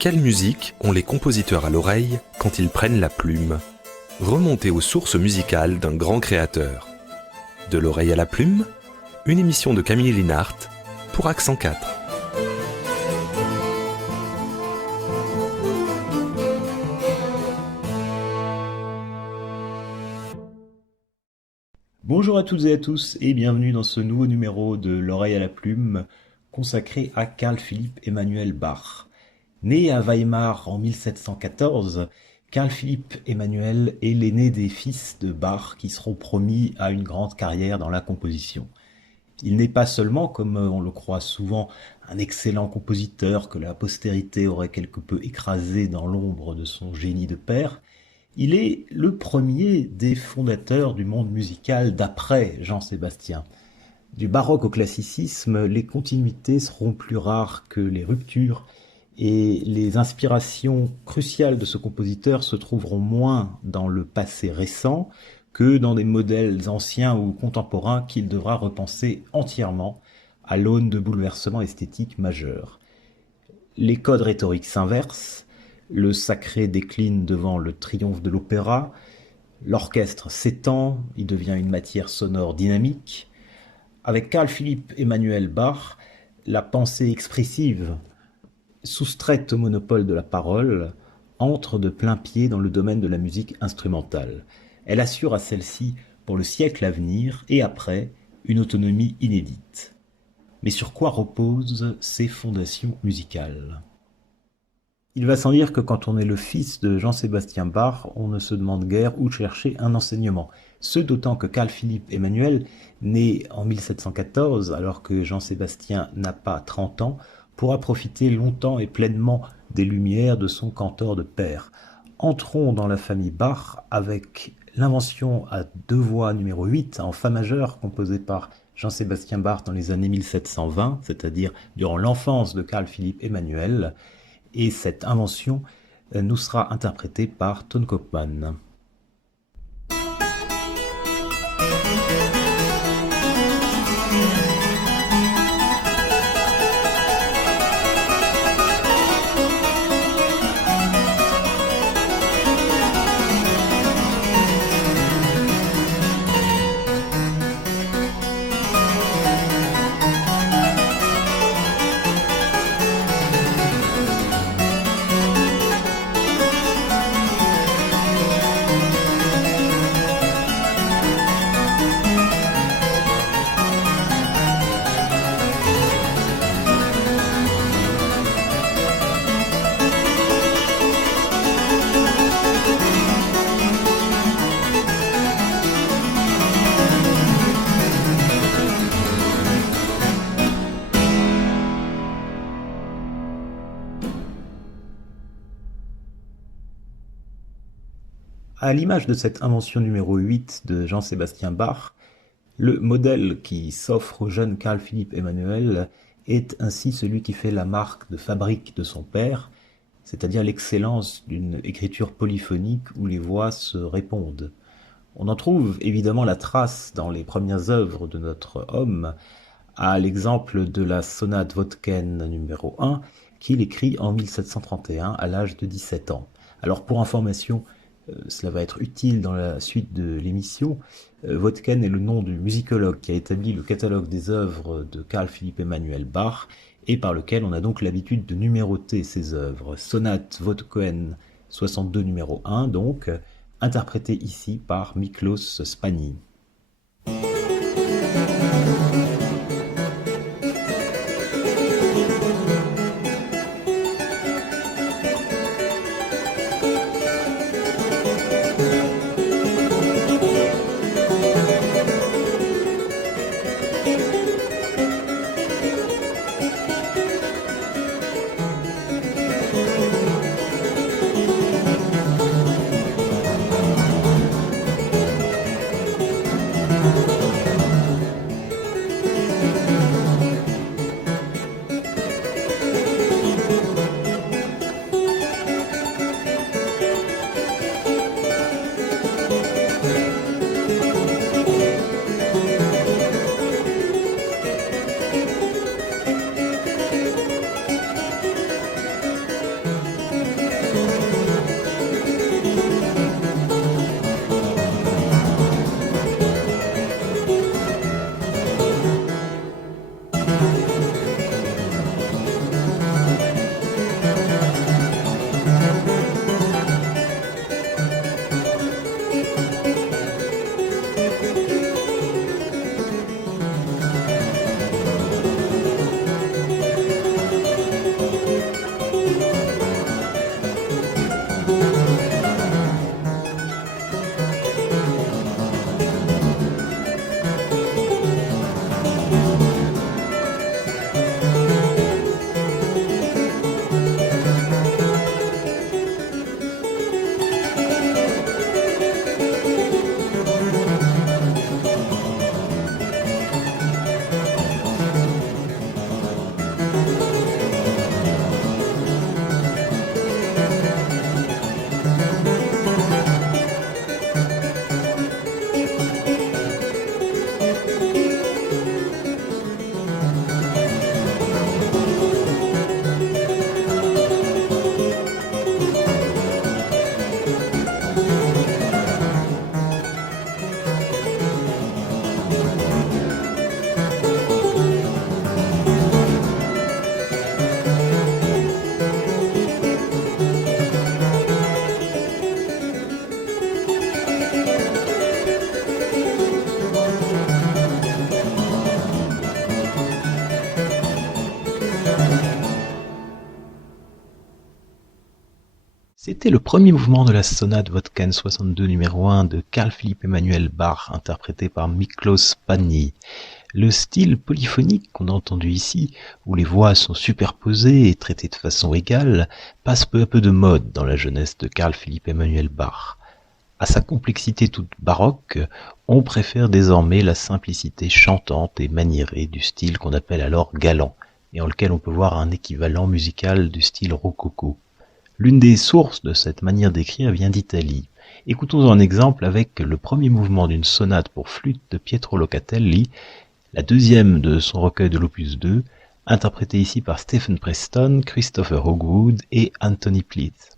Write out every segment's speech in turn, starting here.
Quelle musique ont les compositeurs à l'oreille quand ils prennent la plume ? Remontez aux sources musicales d'un grand créateur. De l'oreille à la plume, une émission de Camille Linhart pour Accent 4. Bonjour à toutes et à tous et bienvenue dans ce nouveau numéro de l'oreille à la plume consacré à Carl Philipp Emanuel Bach. Né à Weimar en 1714, Carl Philipp Emanuel est l'aîné des fils de Bach qui seront promis à une grande carrière dans la composition. Il n'est pas seulement, comme on le croit souvent, un excellent compositeur que la postérité aurait quelque peu écrasé dans l'ombre de son génie de père. Il est le premier des fondateurs du monde musical d'après Jean-Sébastien. Du baroque au classicisme, les continuités seront plus rares que les ruptures et les inspirations cruciales de ce compositeur se trouveront moins dans le passé récent que dans des modèles anciens ou contemporains qu'il devra repenser entièrement à l'aune de bouleversements esthétiques majeurs. Les codes rhétoriques s'inversent, le sacré décline devant le triomphe de l'opéra, l'orchestre s'étend, il devient une matière sonore dynamique. Avec Carl Philipp Emanuel Bach, la pensée expressive, soustraite au monopole de la parole, entre de plein pied dans le domaine de la musique instrumentale. Elle assure à celle-ci, pour le siècle à venir et après, une autonomie inédite. Mais sur quoi reposent ces fondations musicales ? Il va sans dire que quand on est le fils de Jean-Sébastien Bach, on ne se demande guère où chercher un enseignement. Ce d'autant que Carl Philipp Emanuel, né en 1714, alors que Jean-Sébastien n'a pas 30 ans, pourra profiter longtemps et pleinement des lumières de son cantor de père. Entrons dans la famille Bach avec l'invention à deux voix numéro 8 en fa majeur composée par Jean-Sébastien Bach dans les années 1720, c'est-à-dire durant l'enfance de Carl Philipp Emanuel. Et cette invention nous sera interprétée par Ton Koopman. À l'image de cette invention numéro 8 de Jean-Sébastien Bach, le modèle qui s'offre au jeune Carl Philipp Emanuel est ainsi celui qui fait la marque de fabrique de son père, c'est-à-dire l'excellence d'une écriture polyphonique où les voix se répondent. On en trouve évidemment la trace dans les premières œuvres de notre homme, à l'exemple de la sonate Vodken numéro 1 qu'il écrit en 1731 à l'âge de 17 ans. Alors pour information, cela va être utile dans la suite de l'émission. Vodken est le nom du musicologue qui a établi le catalogue des œuvres de Carl Philipp Emanuel Bach et par lequel on a donc l'habitude de numéroter ces œuvres. Sonate Vodken 62 numéro 1 donc, interprétée ici par Miklos Spani. C'était le premier mouvement de la sonate Vodken 62 numéro 1 de Carl Philipp Emanuel Bach, interprété par Miklos Pani. Le style polyphonique qu'on a entendu ici, où les voix sont superposées et traitées de façon égale, passe peu à peu de mode dans la jeunesse de Carl Philipp Emanuel Bach. À sa complexité toute baroque, on préfère désormais la simplicité chantante et maniérée du style qu'on appelle alors galant, et en lequel on peut voir un équivalent musical du style rococo. L'une des sources de cette manière d'écrire vient d'Italie. Écoutons un exemple avec le premier mouvement d'une sonate pour flûte de Pietro Locatelli, la deuxième de son recueil de l'opus 2, interprétée ici par Stephen Preston, Christopher Hogwood et Anthony Pleat.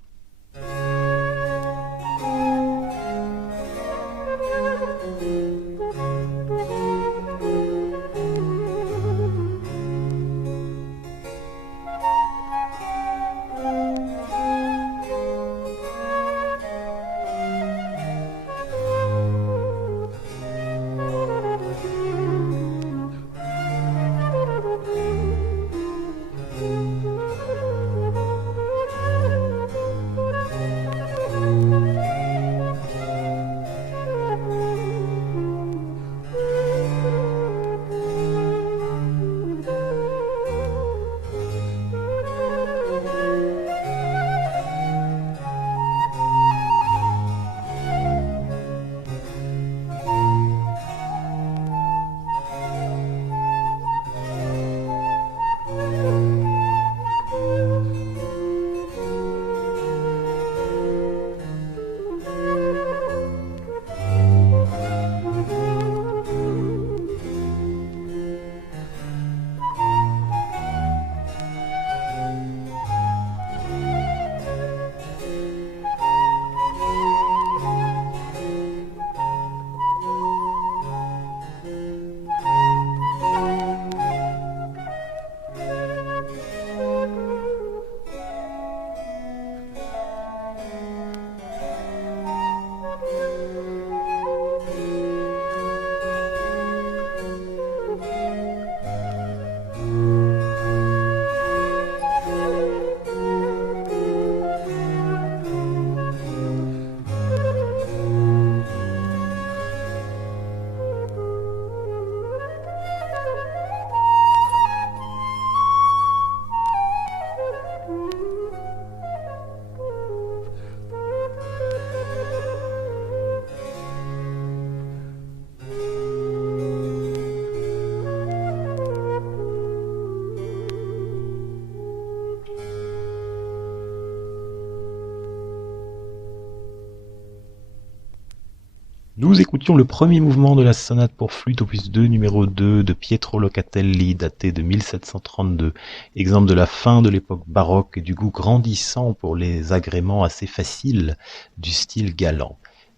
Nous écoutions le premier mouvement de la sonate pour flûte opus 2 numéro 2 de Pietro Locatelli, daté de 1732, exemple de la fin de l'époque baroque et du goût grandissant pour les agréments assez faciles du style galant.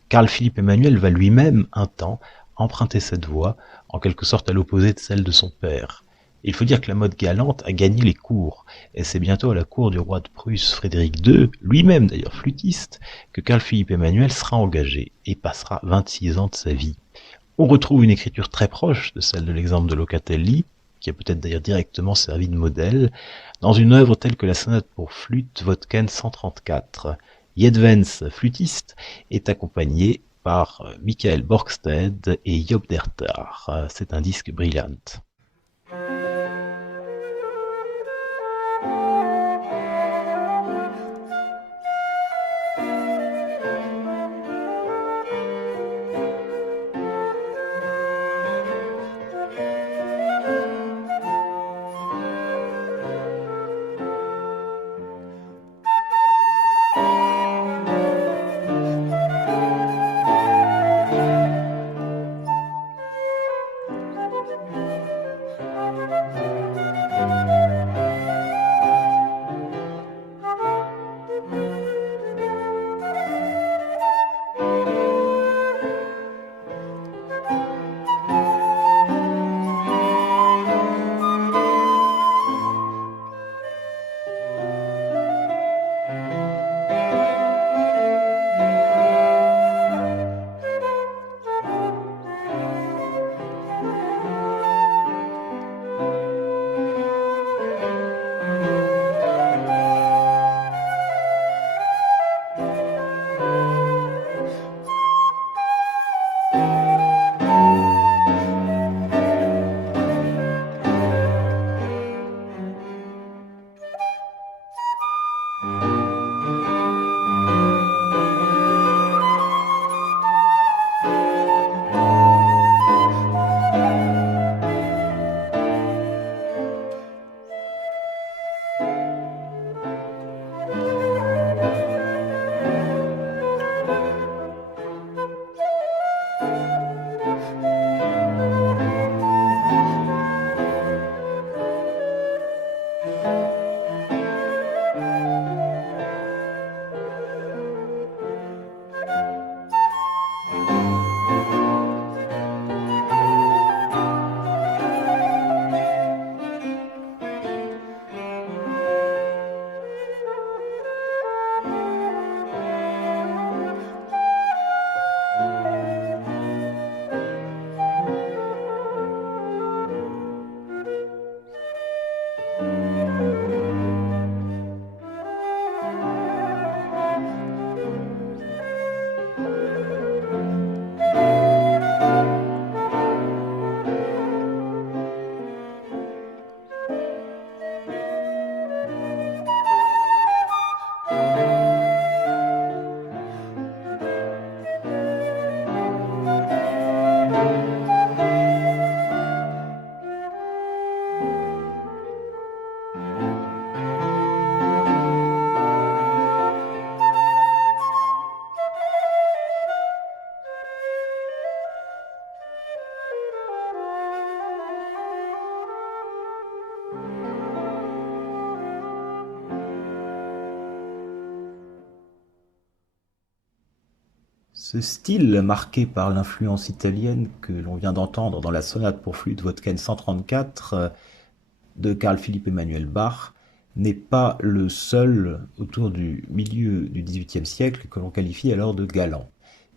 Carl Philipp Emanuel va lui-même, un temps, emprunter cette voie, en quelque sorte à l'opposé de celle de son père. Il faut dire que la mode galante a gagné les cours, et c'est bientôt à la cour du roi de Prusse Frédéric II, lui-même d'ailleurs flûtiste, que Carl Philipp Emanuel sera engagé et passera 26 ans de sa vie. On retrouve une écriture très proche de celle de l'exemple de Locatelli, qui a peut-être d'ailleurs directement servi de modèle, dans une œuvre telle que la sonate pour flûte Vodken 134. Jedvens, flûtiste, est accompagné par Michael Borgsted et Job Dertar. C'est un disque brillant. Ce style, marqué par l'influence italienne que l'on vient d'entendre dans la sonate pour flûte Vodken 134 de Carl Philipp Emanuel Bach, n'est pas le seul autour du milieu du XVIIIe siècle que l'on qualifie alors de galant.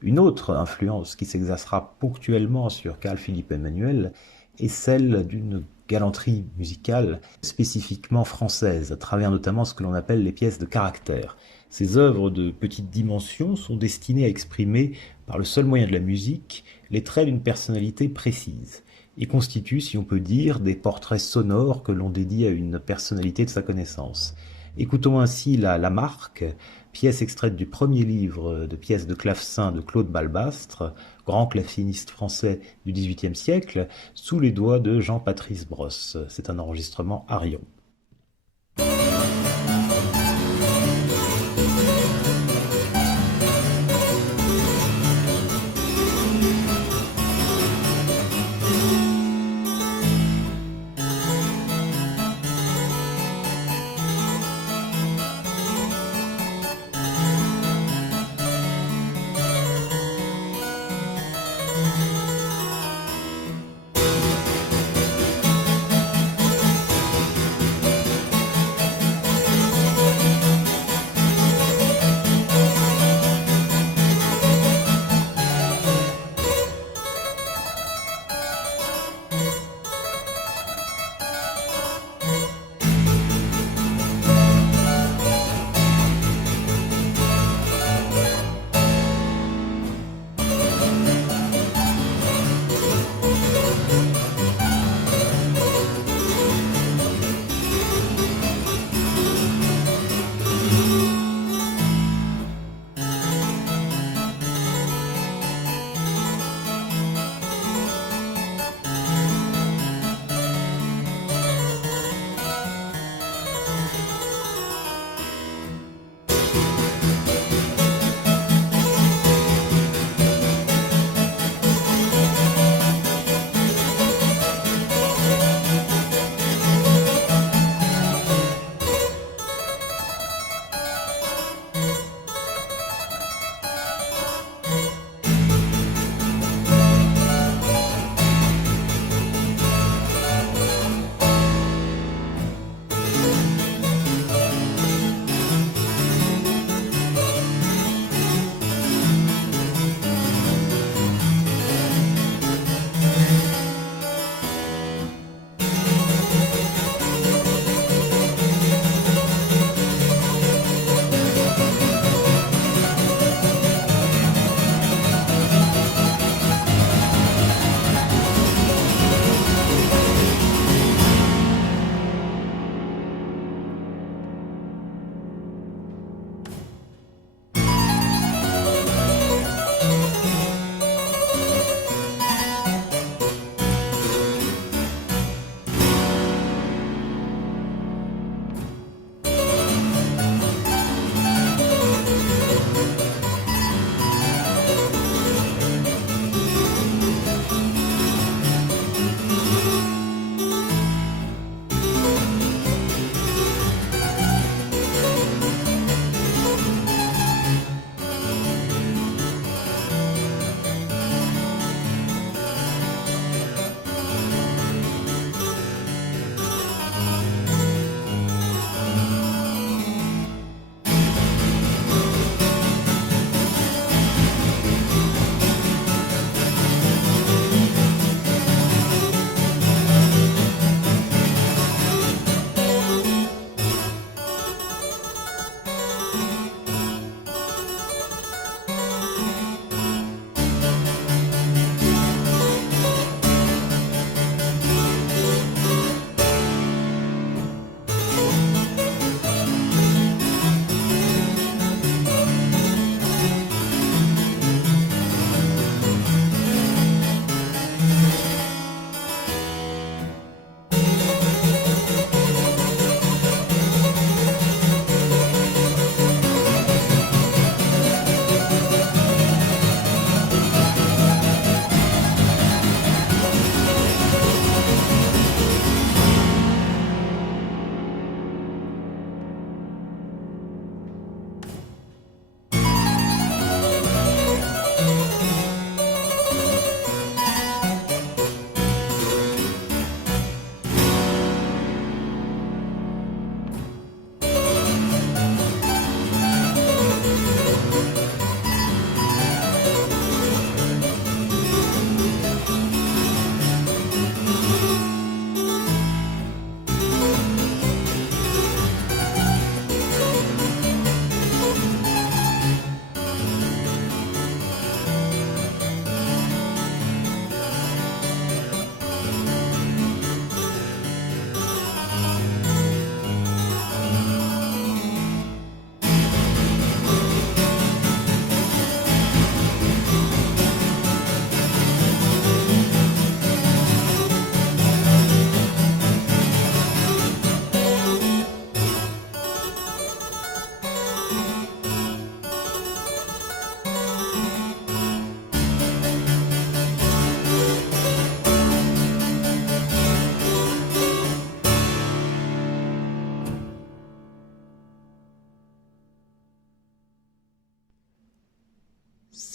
Une autre influence qui s'exercera ponctuellement sur Carl Philipp Emanuel est celle d'une galanterie musicale spécifiquement française, à travers notamment ce que l'on appelle les pièces de caractère. Ces œuvres de petite dimension sont destinées à exprimer, par le seul moyen de la musique, les traits d'une personnalité précise, et constituent, si on peut dire, des portraits sonores que l'on dédie à une personnalité de sa connaissance. Écoutons ainsi la Lamarque, pièce extraite du premier livre de pièces de clavecin de Claude Balbastre, grand claveciniste français du XVIIIe siècle, sous les doigts de Jean-Patrice Brosse. C'est un enregistrement Arion.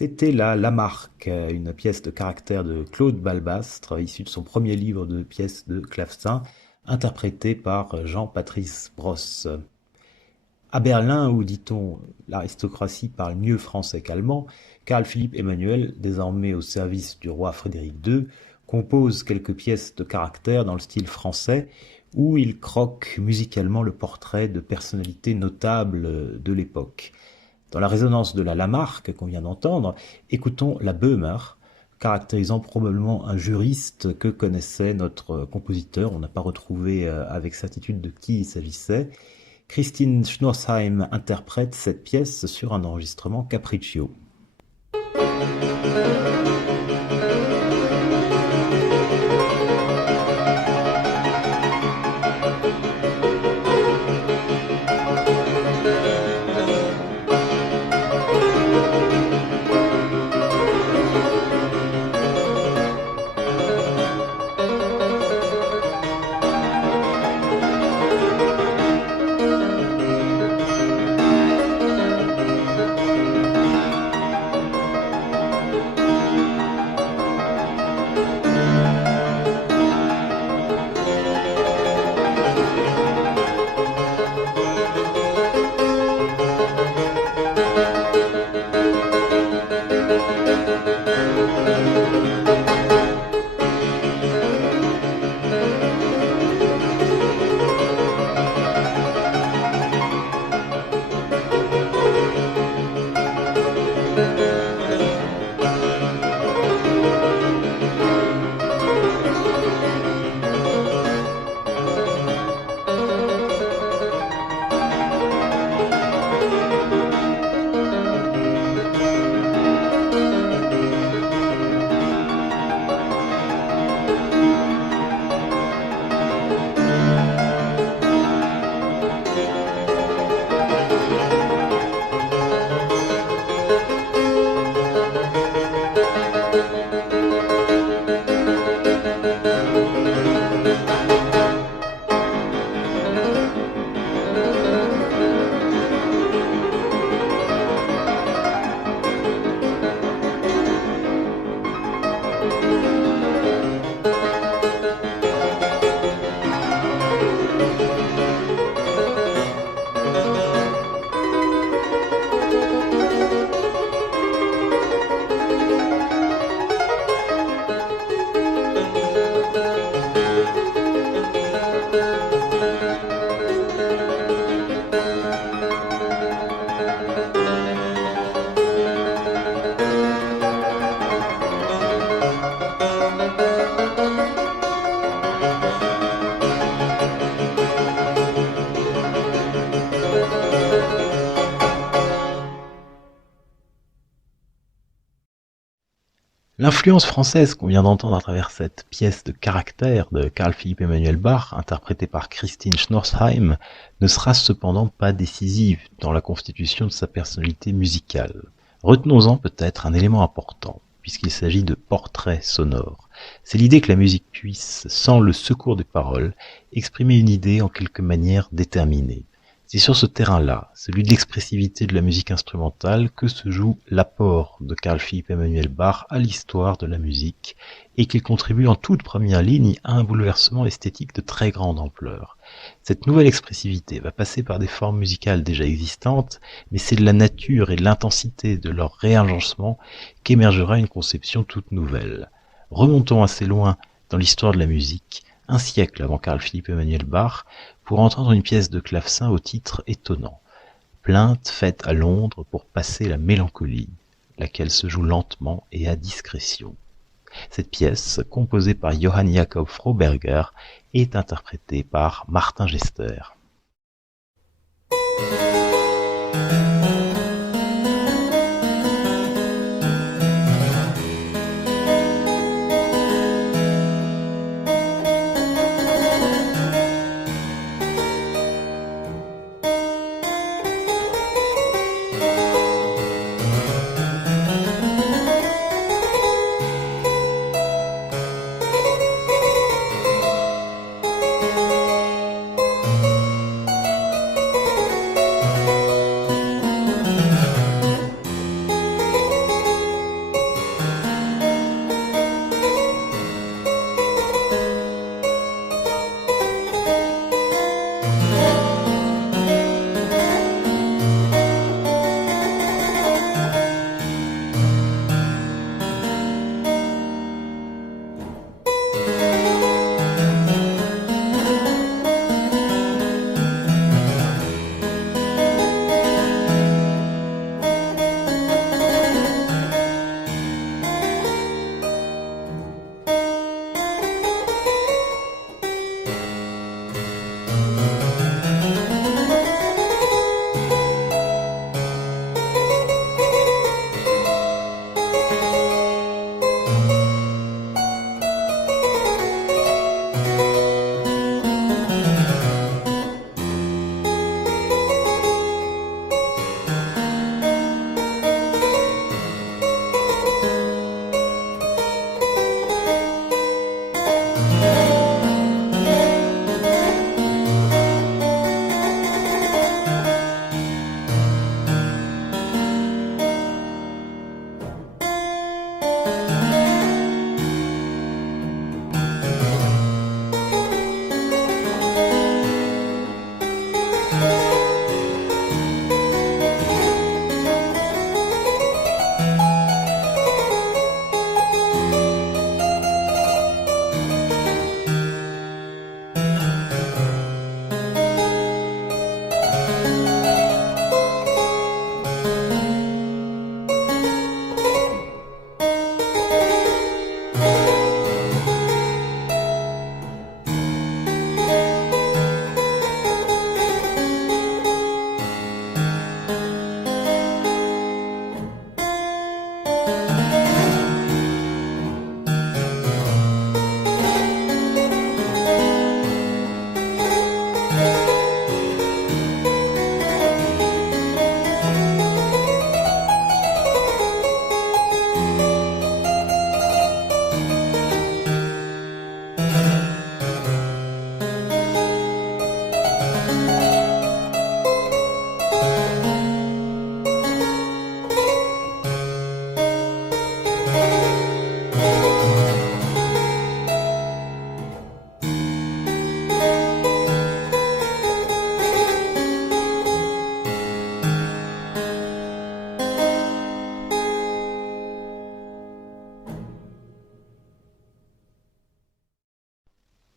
C'était la Lamarque, une pièce de caractère de Claude Balbastre, issue de son premier livre de pièces de clavecin, interprété par Jean-Patrice Brosse. À Berlin, où, dit-on, l'aristocratie parle mieux français qu'allemand, Carl Philipp Emanuel, désormais au service du roi Frédéric II, compose quelques pièces de caractère dans le style français, où il croque musicalement le portrait de personnalités notables de l'époque. Dans la résonance de la Lamarque qu'on vient d'entendre, écoutons la Böhmer, caractérisant probablement un juriste que connaissait notre compositeur. On n'a pas retrouvé avec certitude de qui il s'agissait. Christine Schnorsheim interprète cette pièce sur un enregistrement Capriccio. L'influence française qu'on vient d'entendre à travers cette pièce de caractère de Carl Philipp Emanuel Bach, interprétée par Christine Schnorsheim, ne sera cependant pas décisive dans la constitution de sa personnalité musicale. Retenons-en peut-être un élément important, puisqu'il s'agit de portraits sonores. C'est l'idée que la musique puisse, sans le secours des paroles, exprimer une idée en quelque manière déterminée. C'est sur ce terrain-là, celui de l'expressivité de la musique instrumentale, que se joue l'apport de Carl Philipp Emanuel Bach à l'histoire de la musique, et qu'il contribue en toute première ligne à un bouleversement esthétique de très grande ampleur. Cette nouvelle expressivité va passer par des formes musicales déjà existantes, mais c'est de la nature et de l'intensité de leur réagencement qu'émergera une conception toute nouvelle. Remontons assez loin dans l'histoire de la musique, un siècle avant Carl Philipp Emanuel Bach, pour entendre une pièce de clavecin au titre étonnant. Plainte faite à Londres pour passer la mélancolie, laquelle se joue lentement et à discrétion. Cette pièce, composée par Johann Jakob Froberger, est interprétée par Martin Gester.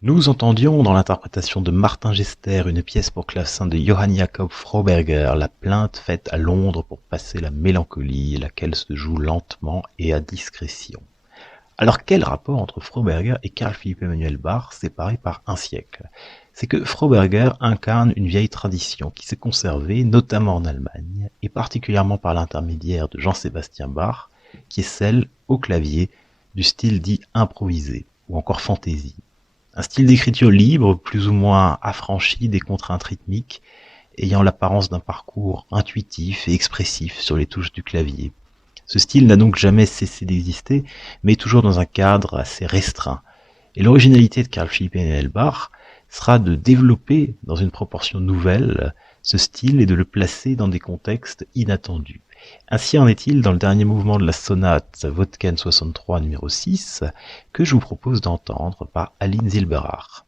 Nous entendions dans l'interprétation de Martin Gester une pièce pour clavecin de Johann Jakob Froberger, la plainte faite à Londres pour passer la mélancolie, laquelle se joue lentement et à discrétion. Alors quel rapport entre Froberger et Carl Philipp Emanuel Bach, séparés par un siècle? C'est que Froberger incarne une vieille tradition qui s'est conservée notamment en Allemagne, et particulièrement par l'intermédiaire de Jean-Sébastien Bach, qui est celle, au clavier, du style dit improvisé, ou encore fantaisie. Un style d'écriture libre, plus ou moins affranchi des contraintes rythmiques, ayant l'apparence d'un parcours intuitif et expressif sur les touches du clavier. Ce style n'a donc jamais cessé d'exister, mais toujours dans un cadre assez restreint. Et l'originalité de Carl Philipp Emanuel Bach sera de développer dans une proportion nouvelle ce style et de le placer dans des contextes inattendus. Ainsi en est-il dans le dernier mouvement de la sonate Vodken 63 numéro 6 que je vous propose d'entendre par Aline Zilberach.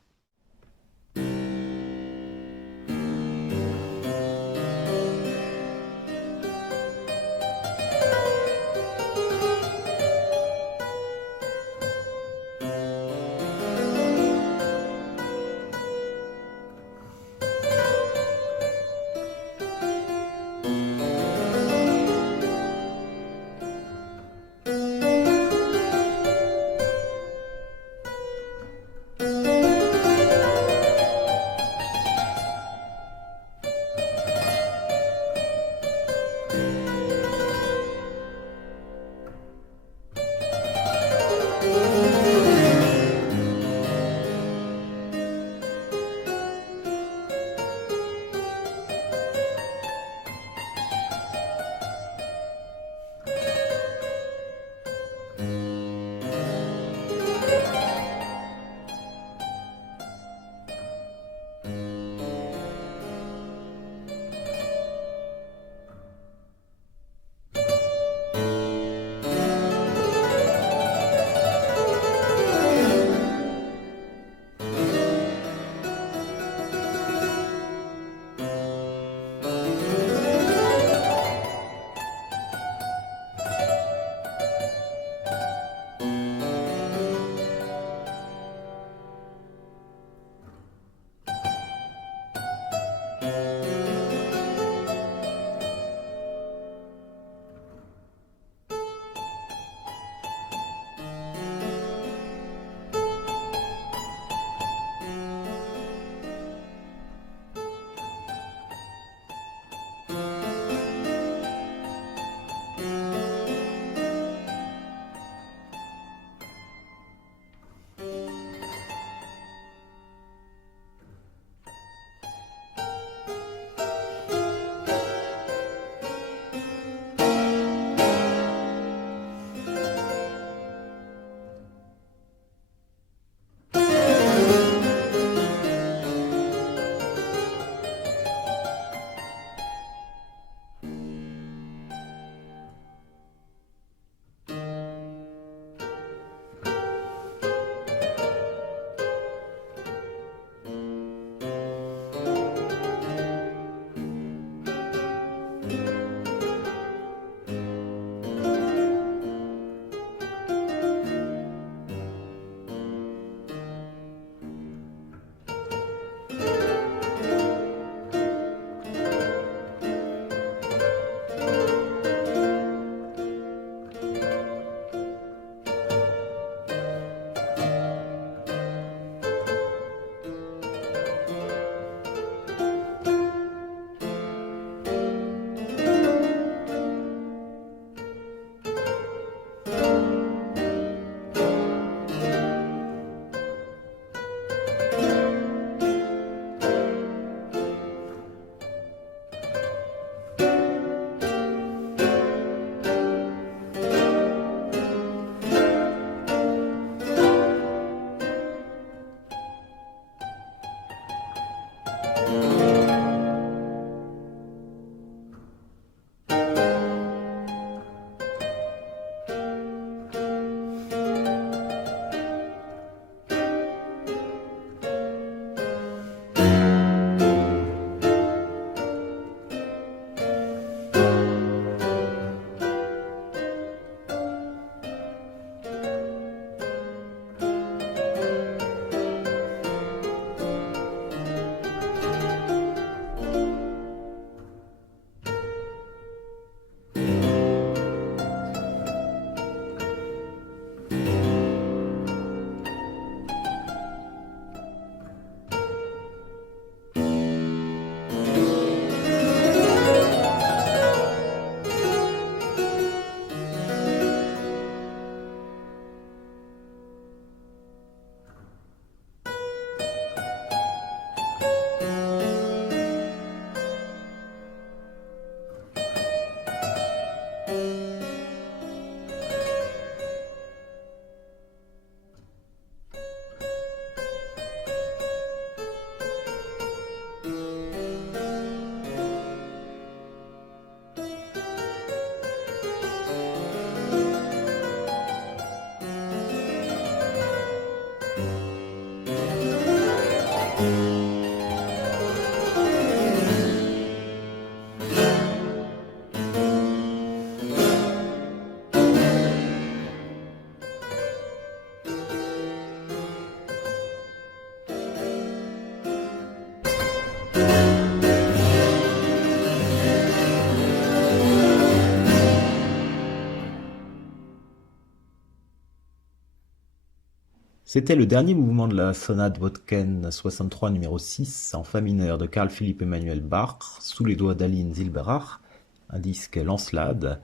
C'était le dernier mouvement de la sonate Botken 63 numéro 6 en fa mineur de Carl Philipp Emanuel Bach sous les doigts d'Aline Zilberach, un disque Lancelade.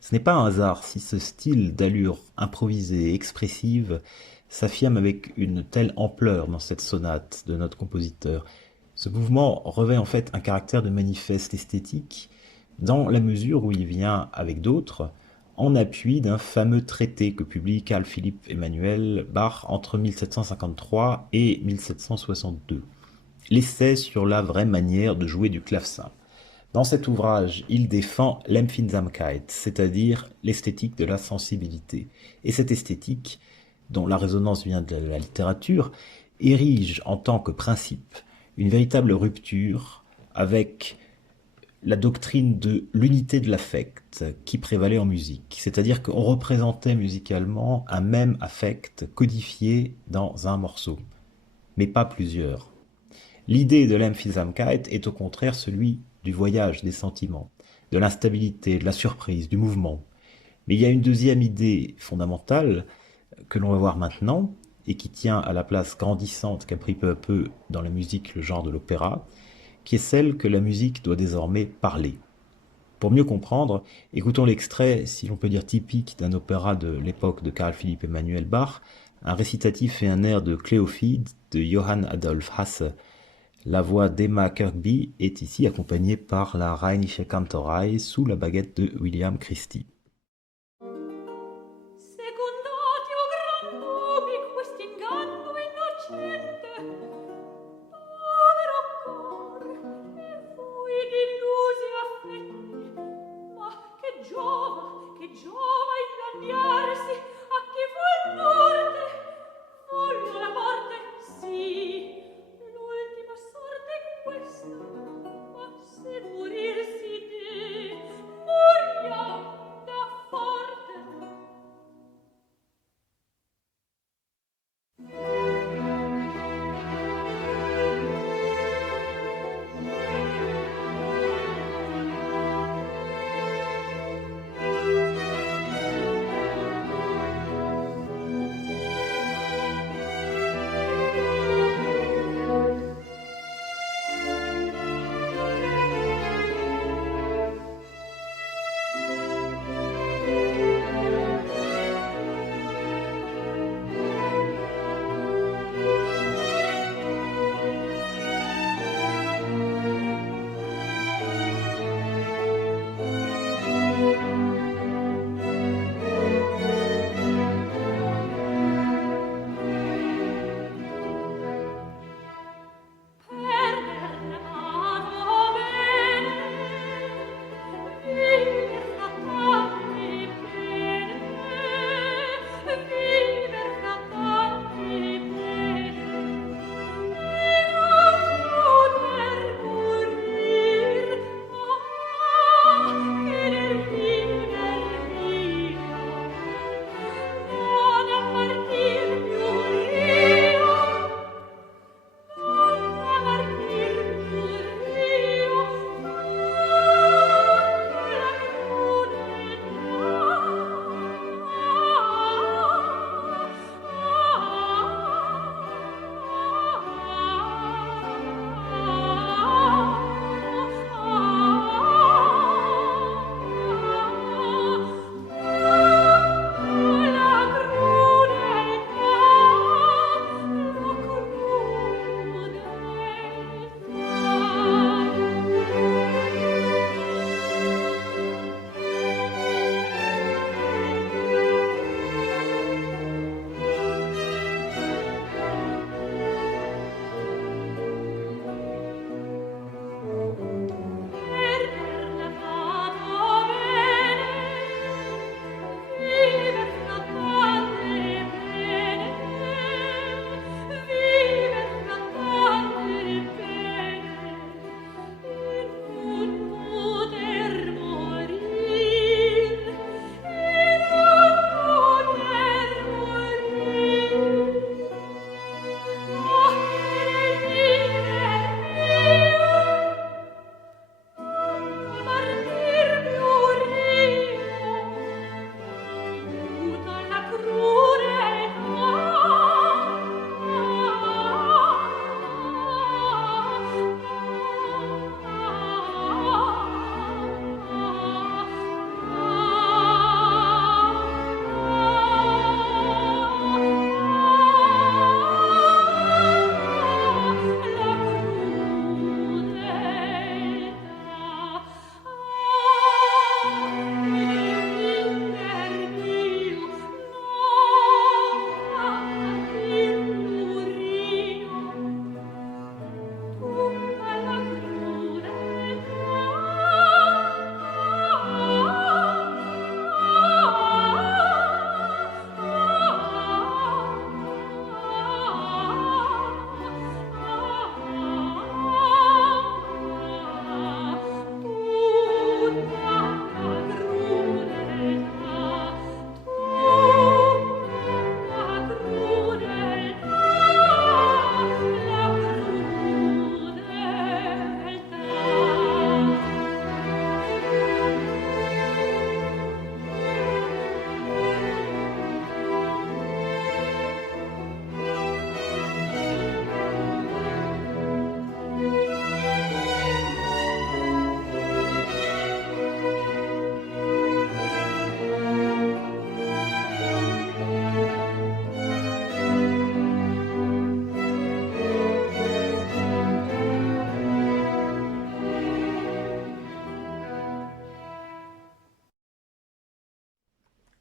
Ce n'est pas un hasard si ce style d'allure improvisée et expressive s'affirme avec une telle ampleur dans cette sonate de notre compositeur. Ce mouvement revêt en fait un caractère de manifeste esthétique dans la mesure où il vient, avec d'autres, en appui d'un fameux traité que publie Carl Philipp Emanuel Bach entre 1753 et 1762, l'essai sur la vraie manière de jouer du clavecin. Dans cet ouvrage, il défend l'Empfindsamkeit, c'est-à-dire l'esthétique de la sensibilité. Et cette esthétique, dont la résonance vient de la littérature, érige en tant que principe une véritable rupture avec la doctrine de l'unité de l'affect qui prévalait en musique. C'est-à-dire qu'on représentait musicalement un même affect codifié dans un morceau, mais pas plusieurs. L'idée de l'Empfindsamkeit est au contraire celui du voyage des sentiments, de l'instabilité, de la surprise, du mouvement. Mais il y a une deuxième idée fondamentale que l'on va voir maintenant et qui tient à la place grandissante qu'a pris peu à peu dans la musique le genre de l'opéra, qui est celle que la musique doit désormais parler. Pour mieux comprendre, écoutons l'extrait, si l'on peut dire typique, d'un opéra de l'époque de Carl Philipp Emanuel Bach, un récitatif et un air de Cléophide de Johann Adolf Hasse. La voix d'Emma Kirkby est ici accompagnée par la Rheinische Kantorei sous la baguette de William Christie.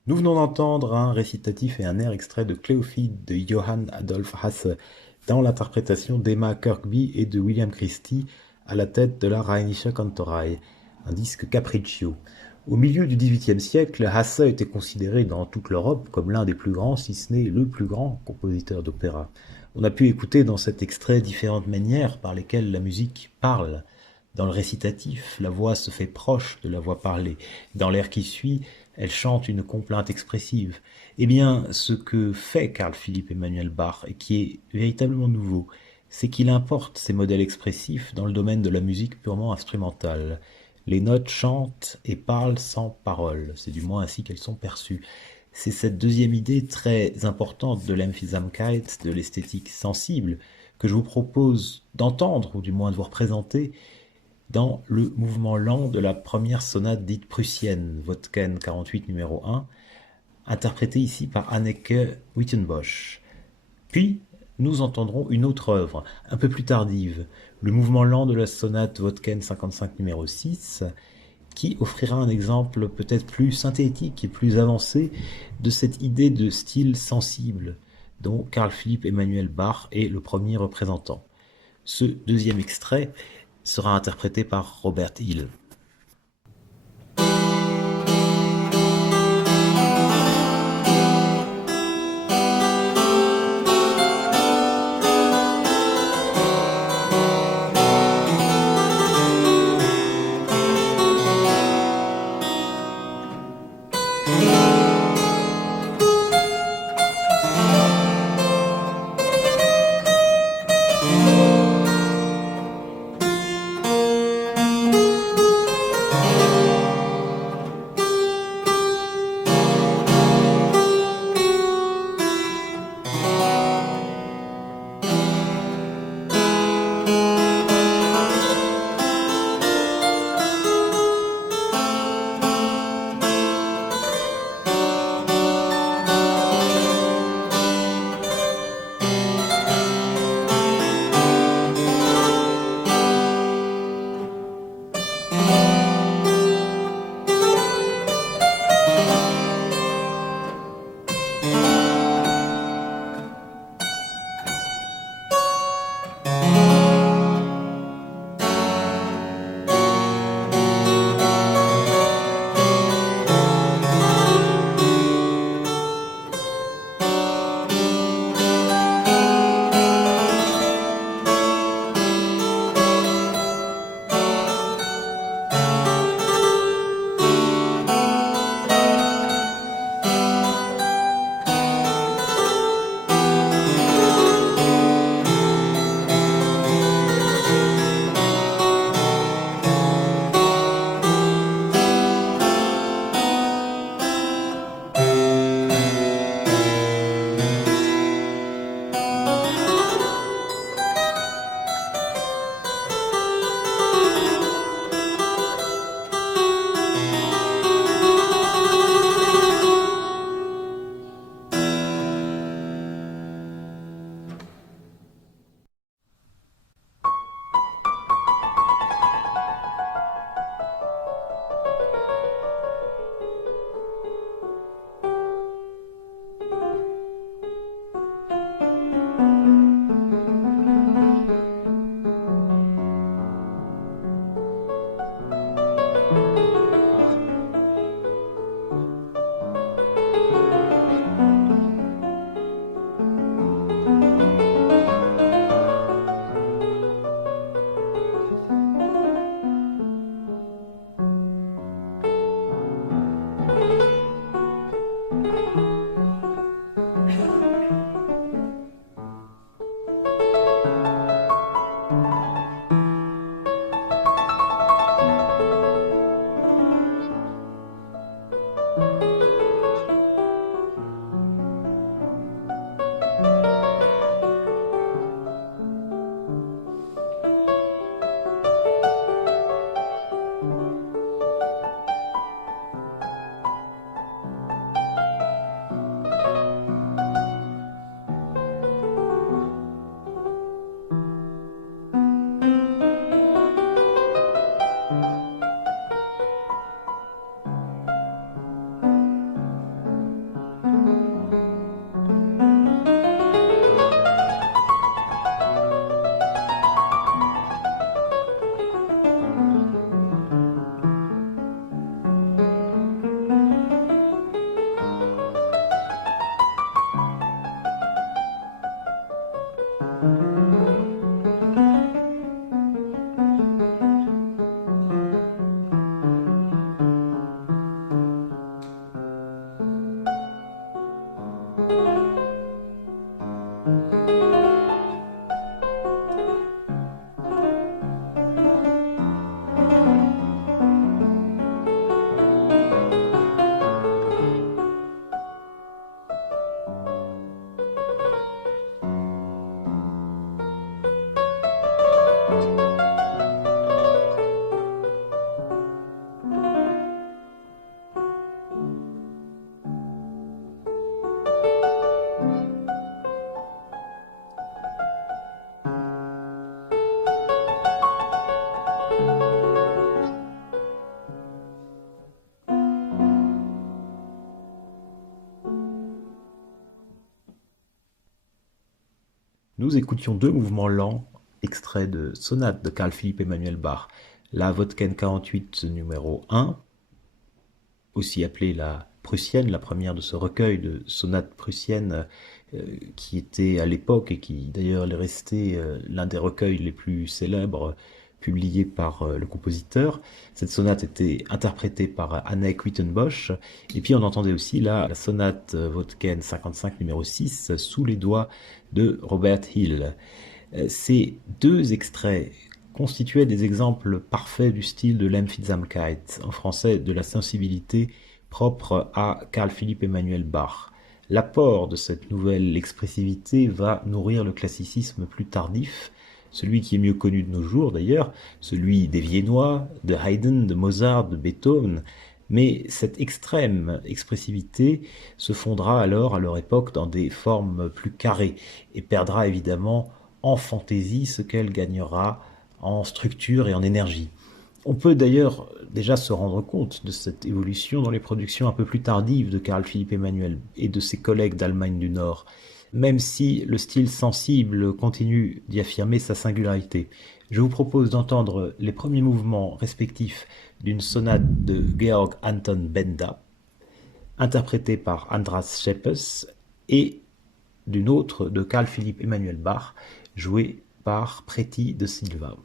Nous venons d'entendre un récitatif et un air extrait de Cléophile de Johann Adolph Hasse dans l'interprétation d'Emma Kirkby et de William Christie à la tête de la Rheinische Kantorei, un disque capriccio. Au milieu du XVIIIe siècle, Hasse était considéré dans toute l'Europe comme l'un des plus grands, si ce n'est le plus grand compositeur d'opéra. On a pu écouter dans cet extrait différentes manières par lesquelles la musique parle. Dans le récitatif, la voix se fait proche de la voix parlée. Dans l'air qui suit, elle chante une complainte expressive. Eh bien, ce que fait Carl Philipp Emanuel Bach, et qui est véritablement nouveau, c'est qu'il importe ces modèles expressifs dans le domaine de la musique purement instrumentale. Les notes chantent et parlent sans parole, c'est du moins ainsi qu'elles sont perçues. C'est cette deuxième idée très importante de l'Empfindsamkeit, de l'esthétique sensible, que je vous propose d'entendre, ou du moins de vous représenter, dans le mouvement lent de la première sonate dite prussienne, Wotken 48 numéro 1, interprétée ici par Anneke Wittenbosch. Puis, nous entendrons une autre œuvre, un peu plus tardive, le mouvement lent de la sonate Wotken 55 numéro 6, qui offrira un exemple peut-être plus synthétique et plus avancé de cette idée de style sensible dont Carl Philipp Emanuel Bach est le premier représentant. Ce deuxième extrait sera interprété par Robert Hill. Nous écoutions deux mouvements lents, extraits de sonate de Carl Philipp Emanuel Bach. La Vodken 48 numéro 1, aussi appelée la prussienne, la première de ce recueil de sonates prussiennes qui était à l'époque et qui d'ailleurs est resté l'un des recueils les plus célèbres publiés par le compositeur. Cette sonate était interprétée par Anneke Quittenbosch. Et puis on entendait aussi là la sonate Vodken 55 numéro 6 sous les doigts de Robert Hill. Ces deux extraits constituaient des exemples parfaits du style de l'Empfindsamkeit, en français de la sensibilité propre à Carl Philipp Emanuel Bach. L'apport de cette nouvelle expressivité va nourrir le classicisme plus tardif, celui qui est mieux connu de nos jours d'ailleurs, celui des Viennois, de Haydn, de Mozart, de Beethoven, mais cette extrême expressivité se fondera alors à leur époque dans des formes plus carrées et perdra évidemment en fantaisie ce qu'elle gagnera en structure et en énergie. On peut d'ailleurs déjà se rendre compte de cette évolution dans les productions un peu plus tardives de Carl Philipp Emanuel et de ses collègues d'Allemagne du Nord, même si le style sensible continue d'y affirmer sa singularité. Je vous propose d'entendre les premiers mouvements respectifs d'une sonate de Georg Anton Benda, interprétée par Andras Schepers, et d'une autre de Carl Philipp Emanuel Bach, jouée par Preti de Silva.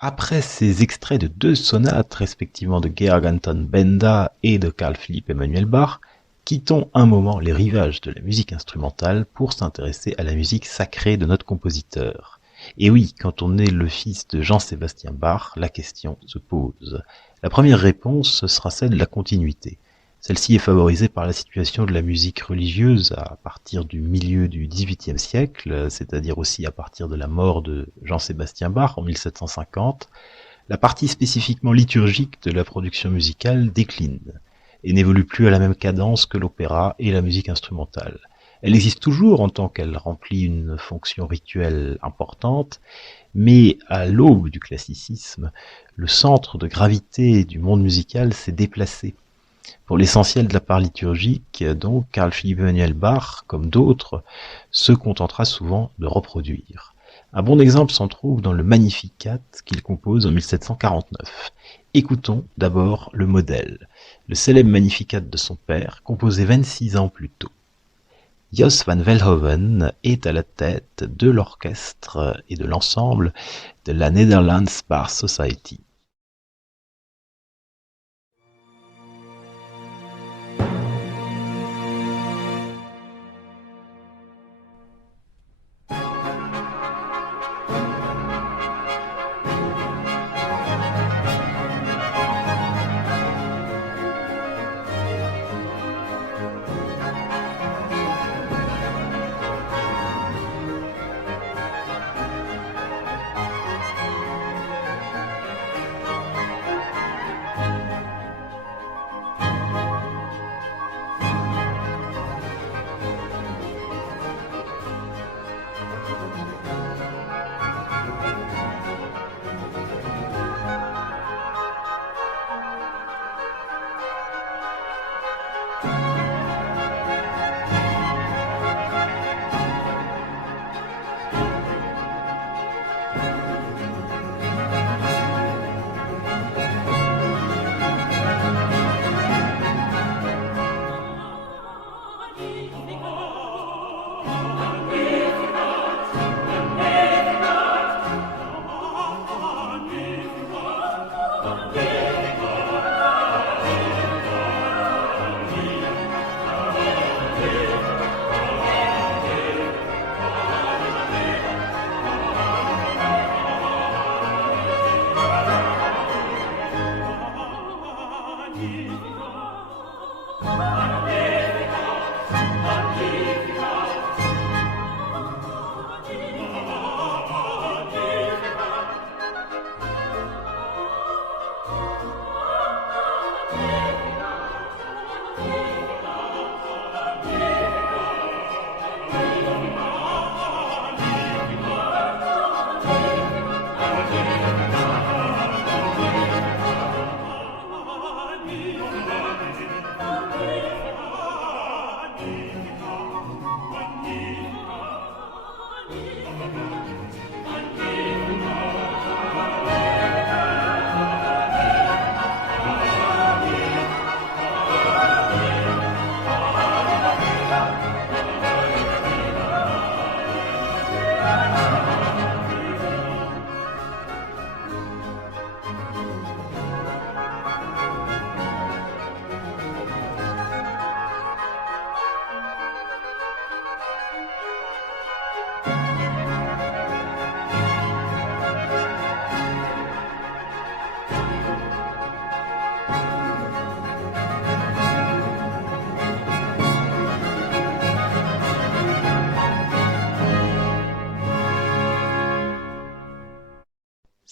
Après ces extraits de 2 sonates, respectivement de Georg Anton Benda et de Carl Philipp Emanuel Bach, quittons un moment les rivages de la musique instrumentale pour s'intéresser à la musique sacrée de notre compositeur. Et oui, quand on est le fils de Jean-Sébastien Bach, la question se pose. La première réponse, ce sera celle de la continuité. Celle-ci est favorisée par la situation de la musique religieuse à partir du milieu du XVIIIe siècle, c'est-à-dire aussi à partir de la mort de Jean-Sébastien Bach en 1750. La partie spécifiquement liturgique de la production musicale décline et n'évolue plus à la même cadence que l'opéra et la musique instrumentale. Elle existe toujours en tant qu'elle remplit une fonction rituelle importante, mais à l'aube du classicisme, le centre de gravité du monde musical s'est déplacé. Pour l'essentiel de la part liturgique, donc, Carl Philipp Emanuel Bach, comme d'autres, se contentera souvent de reproduire. Un bon exemple s'en trouve dans le Magnificat qu'il compose en 1749. Écoutons d'abord le modèle, le célèbre Magnificat de son père, composé 26 ans plus tôt. Jos van Veldhoven est à la tête de l'orchestre et de l'ensemble de la Netherlands Bar Society.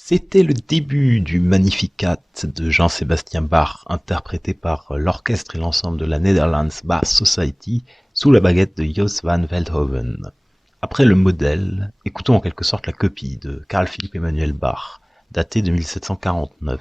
C'était le début du Magnificat de Jean-Sébastien Bach, interprété par l'orchestre et l'ensemble de la Netherlands Bar Society sous la baguette de Jos van Veldhoven. Après le modèle, écoutons en quelque sorte la copie de Carl Philipp Emanuel Bach, datée de 1749.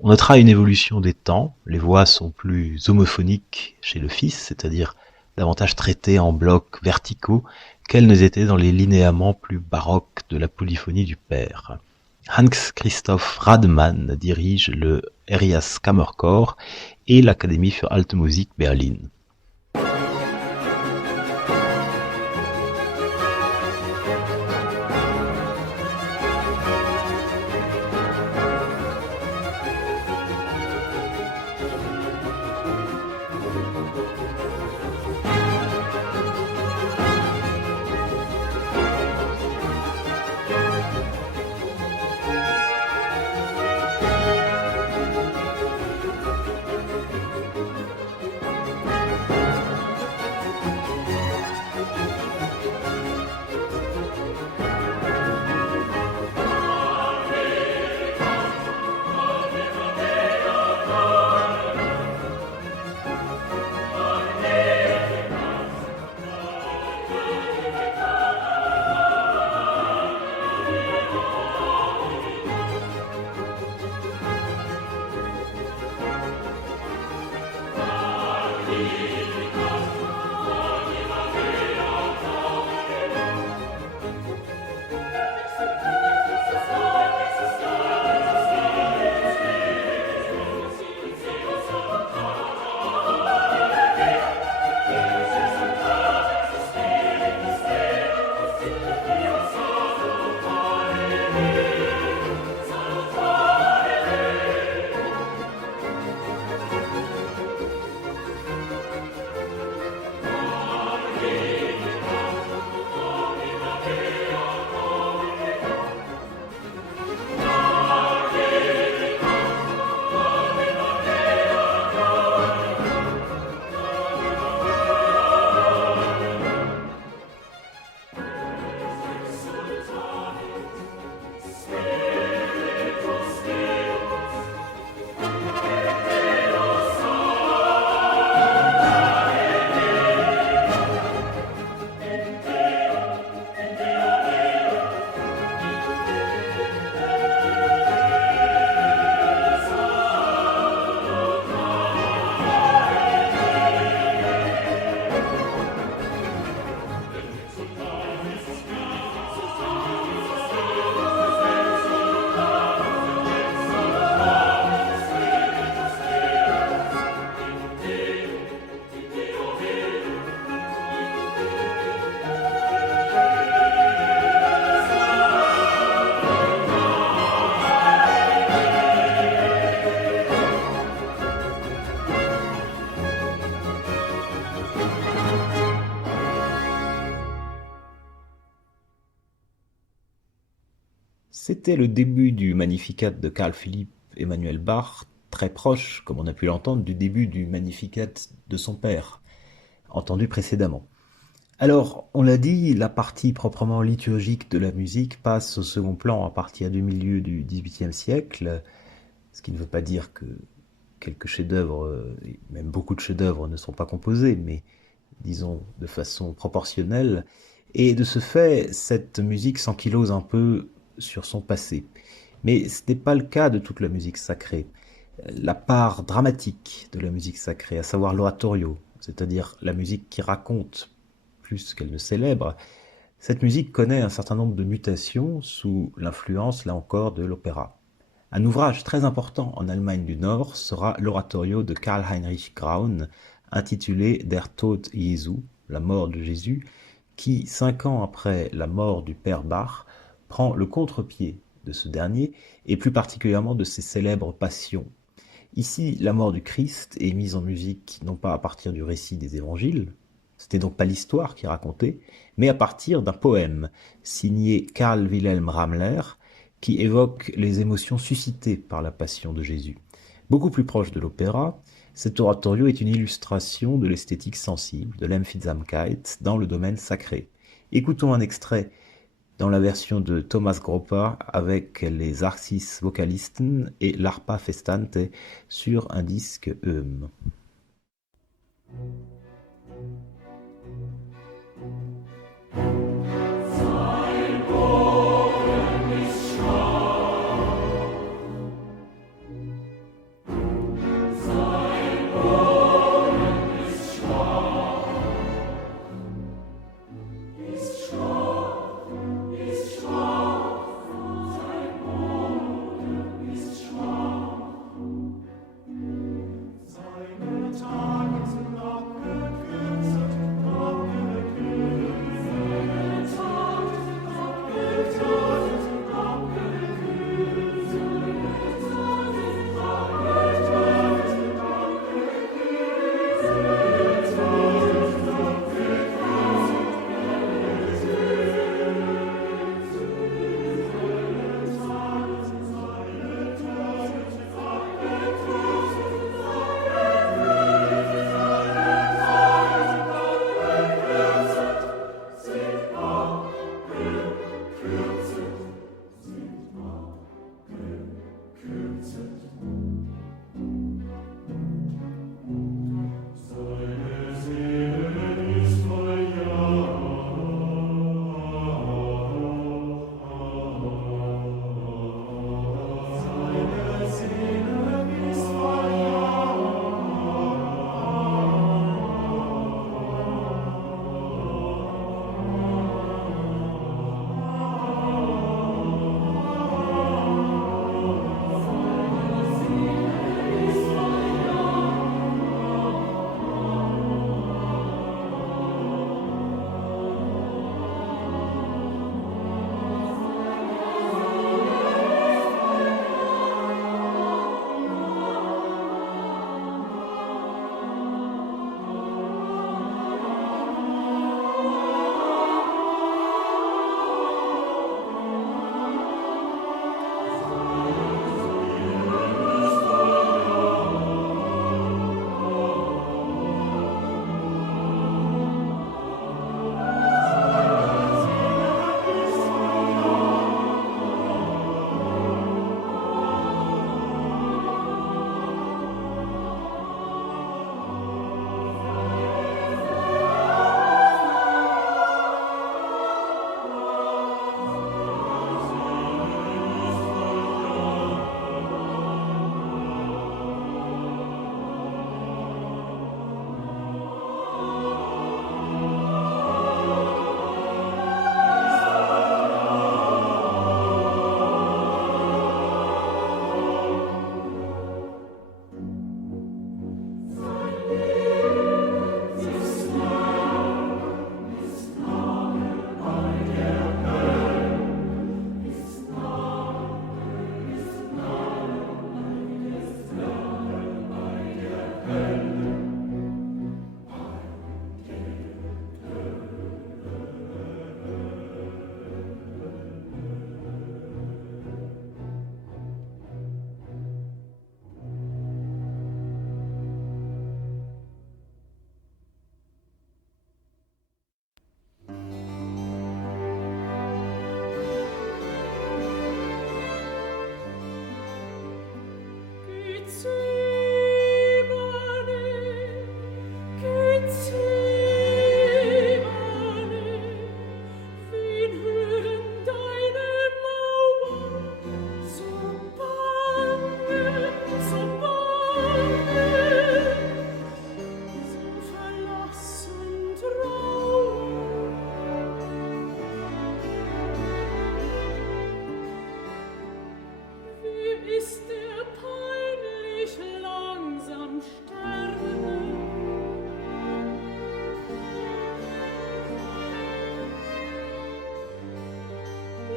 On notera une évolution des temps, les voix sont plus homophoniques chez le fils, c'est-à-dire davantage traitées en blocs verticaux qu'elles ne étaient dans les linéaments plus baroques de la polyphonie du père. Hans Christoph Rademann dirige le Erias Kammerchor et l'Akademie für Alte Musik Berlin. C'était le début du Magnificat de Carl Philipp Emanuel Bach, très proche, comme on a pu l'entendre, du début du Magnificat de son père, entendu précédemment. Alors, on l'a dit, la partie proprement liturgique de la musique passe au second plan à partir du milieu du XVIIIe siècle, ce qui ne veut pas dire que quelques chefs-d'œuvre, et même beaucoup de chefs-d'œuvre ne sont pas composés, mais disons de façon proportionnelle. Et de ce fait, cette musique s'ankylose un peu sur son passé. Mais ce n'est pas le cas de toute la musique sacrée. La part dramatique de la musique sacrée, à savoir l'oratorio, c'est-à-dire la musique qui raconte plus qu'elle ne célèbre, cette musique connaît un certain nombre de mutations sous l'influence, là encore, de l'opéra. Un ouvrage très important en Allemagne du Nord sera l'oratorio de Karl Heinrich Graun, intitulé Der Tod Jesu, la mort de Jésus, qui, 5 ans après la mort du père Bach, prend le contre-pied de ce dernier, et plus particulièrement de ses célèbres passions. Ici, la mort du Christ est mise en musique non pas à partir du récit des évangiles, c'était donc pas l'histoire qui est racontée, mais à partir d'un poème signé Karl Wilhelm Ramler, qui évoque les émotions suscitées par la passion de Jésus. Beaucoup plus proche de l'opéra, cet oratorio est une illustration de l'esthétique sensible, de l'Empfindsamkeit, dans le domaine sacré. Écoutons un extrait dans la version de Thomas Gropper avec les Arcis Vocalisten et l'Arpa Festante sur un disque Eum.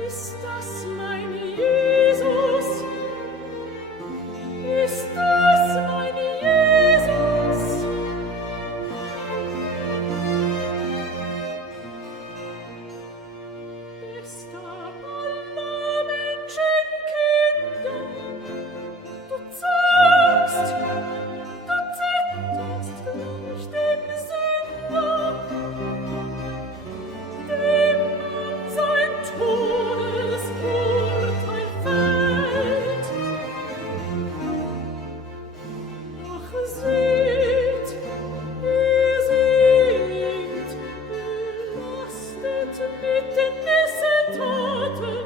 Ist das mein Jesus? Ist das mein Jesus? Bester aller Menschenkinder, du zagst, du zitterst gleich dem Sünder, dem an sein Todesurteil fällt. Ach, seht, belastet mit den Missetaten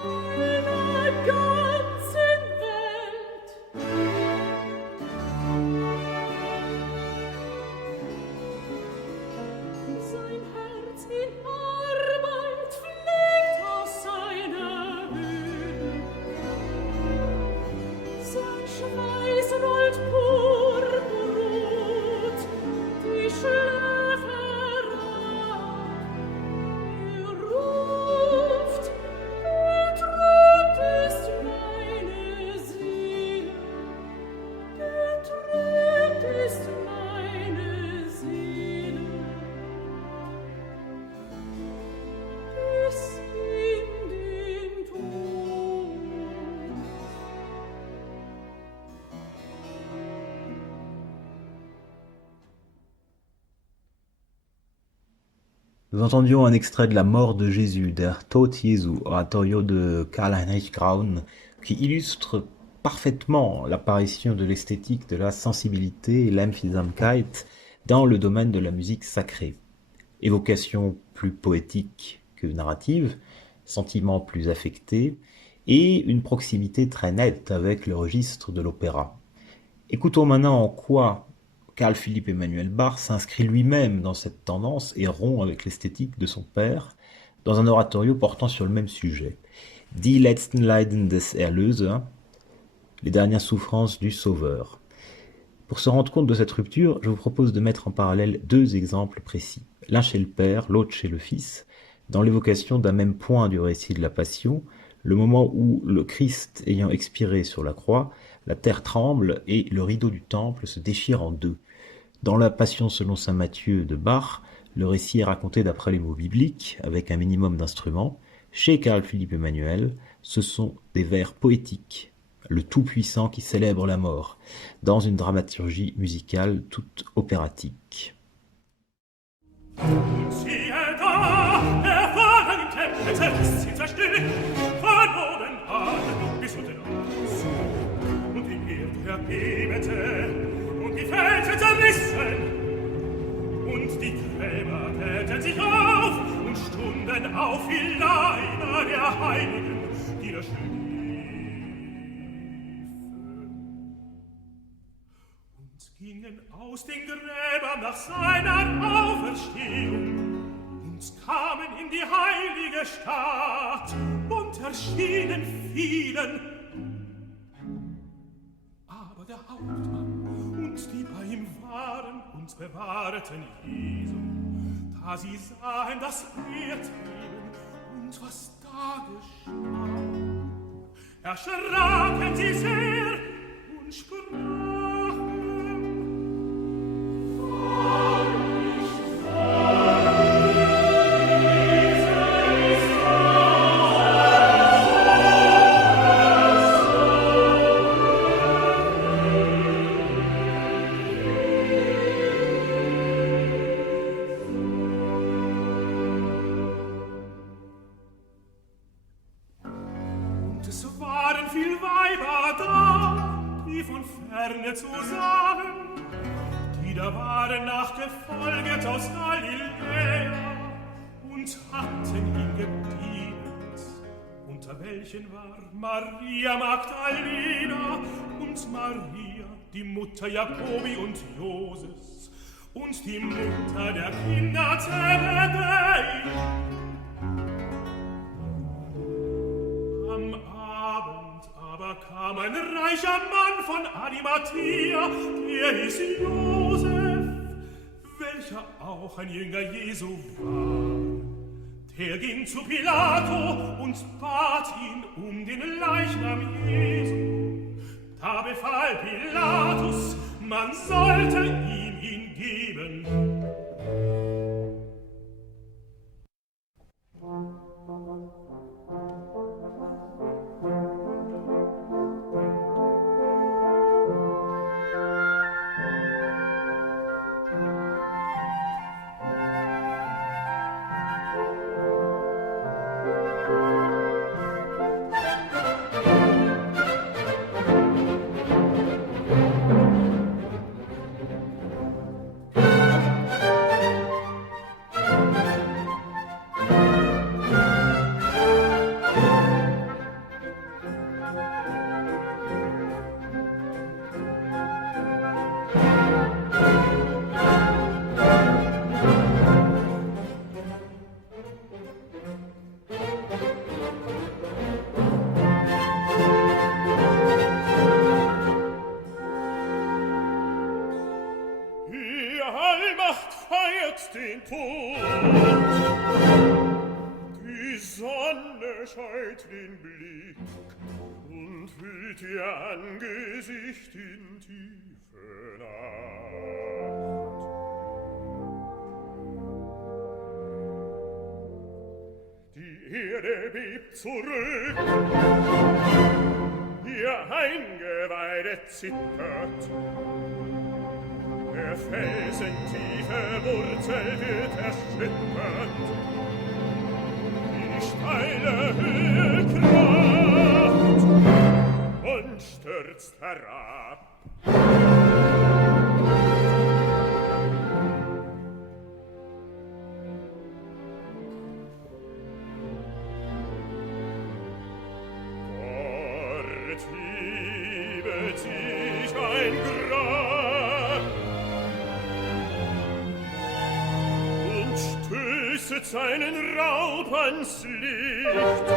von einer ganzen Welt. Sein Herz in Arbeit fliegt aus seiner Höhle. Sein Schweiß rollt purpurrot die Schläfer an. Ruft, betrübt ist meine Seele, betrübt ist meine Seele, bis in den Tod. Nous entendions un extrait de La mort de Jésus, Der Tod Jesu, oratorio de Karl-Heinrich Graun, qui illustre parfaitement l'apparition de l'esthétique, de la sensibilité, l'Empfindsamkeit, dans le domaine de la musique sacrée. Évocation plus poétique que narrative, sentiment plus affecté, et une proximité très nette avec le registre de l'opéra. Écoutons maintenant en quoi Carl Philipp Emanuel Bach s'inscrit lui-même dans cette tendance et rompt avec l'esthétique de son père dans un oratorio portant sur le même sujet. Die letzten Leiden des Erlöser, les dernières souffrances du Sauveur. Pour se rendre compte de cette rupture, je vous propose de mettre en parallèle deux exemples précis, l'un chez le Père, l'autre chez le Fils, dans l'évocation d'un même point du récit de la Passion, le moment où le Christ ayant expiré sur la croix, la terre tremble et le rideau du temple se déchire en deux. Dans la Passion selon saint Matthieu de Bach, le récit est raconté d'après les mots bibliques, avec un minimum d'instruments. Chez Carl Philipp Emanuel, ce sont des vers poétiques, le Tout-Puissant qui célèbre la mort, dans une dramaturgie musicale toute opératique. Siehe da, der Wagen im Tempel zerriss sie zerstört, von oben an bis unten aus. Und die Erde erbebte, und die Felsen zerrissen, und die Gräber täten sich auf, und stunden auf wie Leiber der Heiligen, die da schliefen. Und gingen aus den Gräbern nach seiner Auferstehung und kamen in die heilige Stadt und erschienen vielen. Aber der Hauptmann und die bei ihm waren und bewahrten Jesu, da sie sahen das Erdbeben und was da geschah, erschraken sie sehr und sprachen: zu sagen, die da waren nachgefolget aus Galiläa und hatten ihn gedient, unter welchen war Maria Magdalena und Maria, die Mutter Jakobi und Joses und die Mutter der Kinder Zebedei. Am Abend aber kam ein reicher Mann von Arimathea, der hieß Josef, welcher auch ein Jünger Jesu war. Der ging zu Pilato und bat ihn den Leichnam Jesu. Da befahl Pilatus, man sollte ihm ihn geben. Den Tod, die Sonne scheut den Blick und hüllt ihr Angesicht in tiefe Nacht. Die Erde bebt zurück, ihr Eingeweide zittert, der Felsentiefe Wurzel wird erschüttert, die steile Höhe kracht und stürzt herab. Dort hiebet sich ein Grab und stößet seinen Raub ans Licht.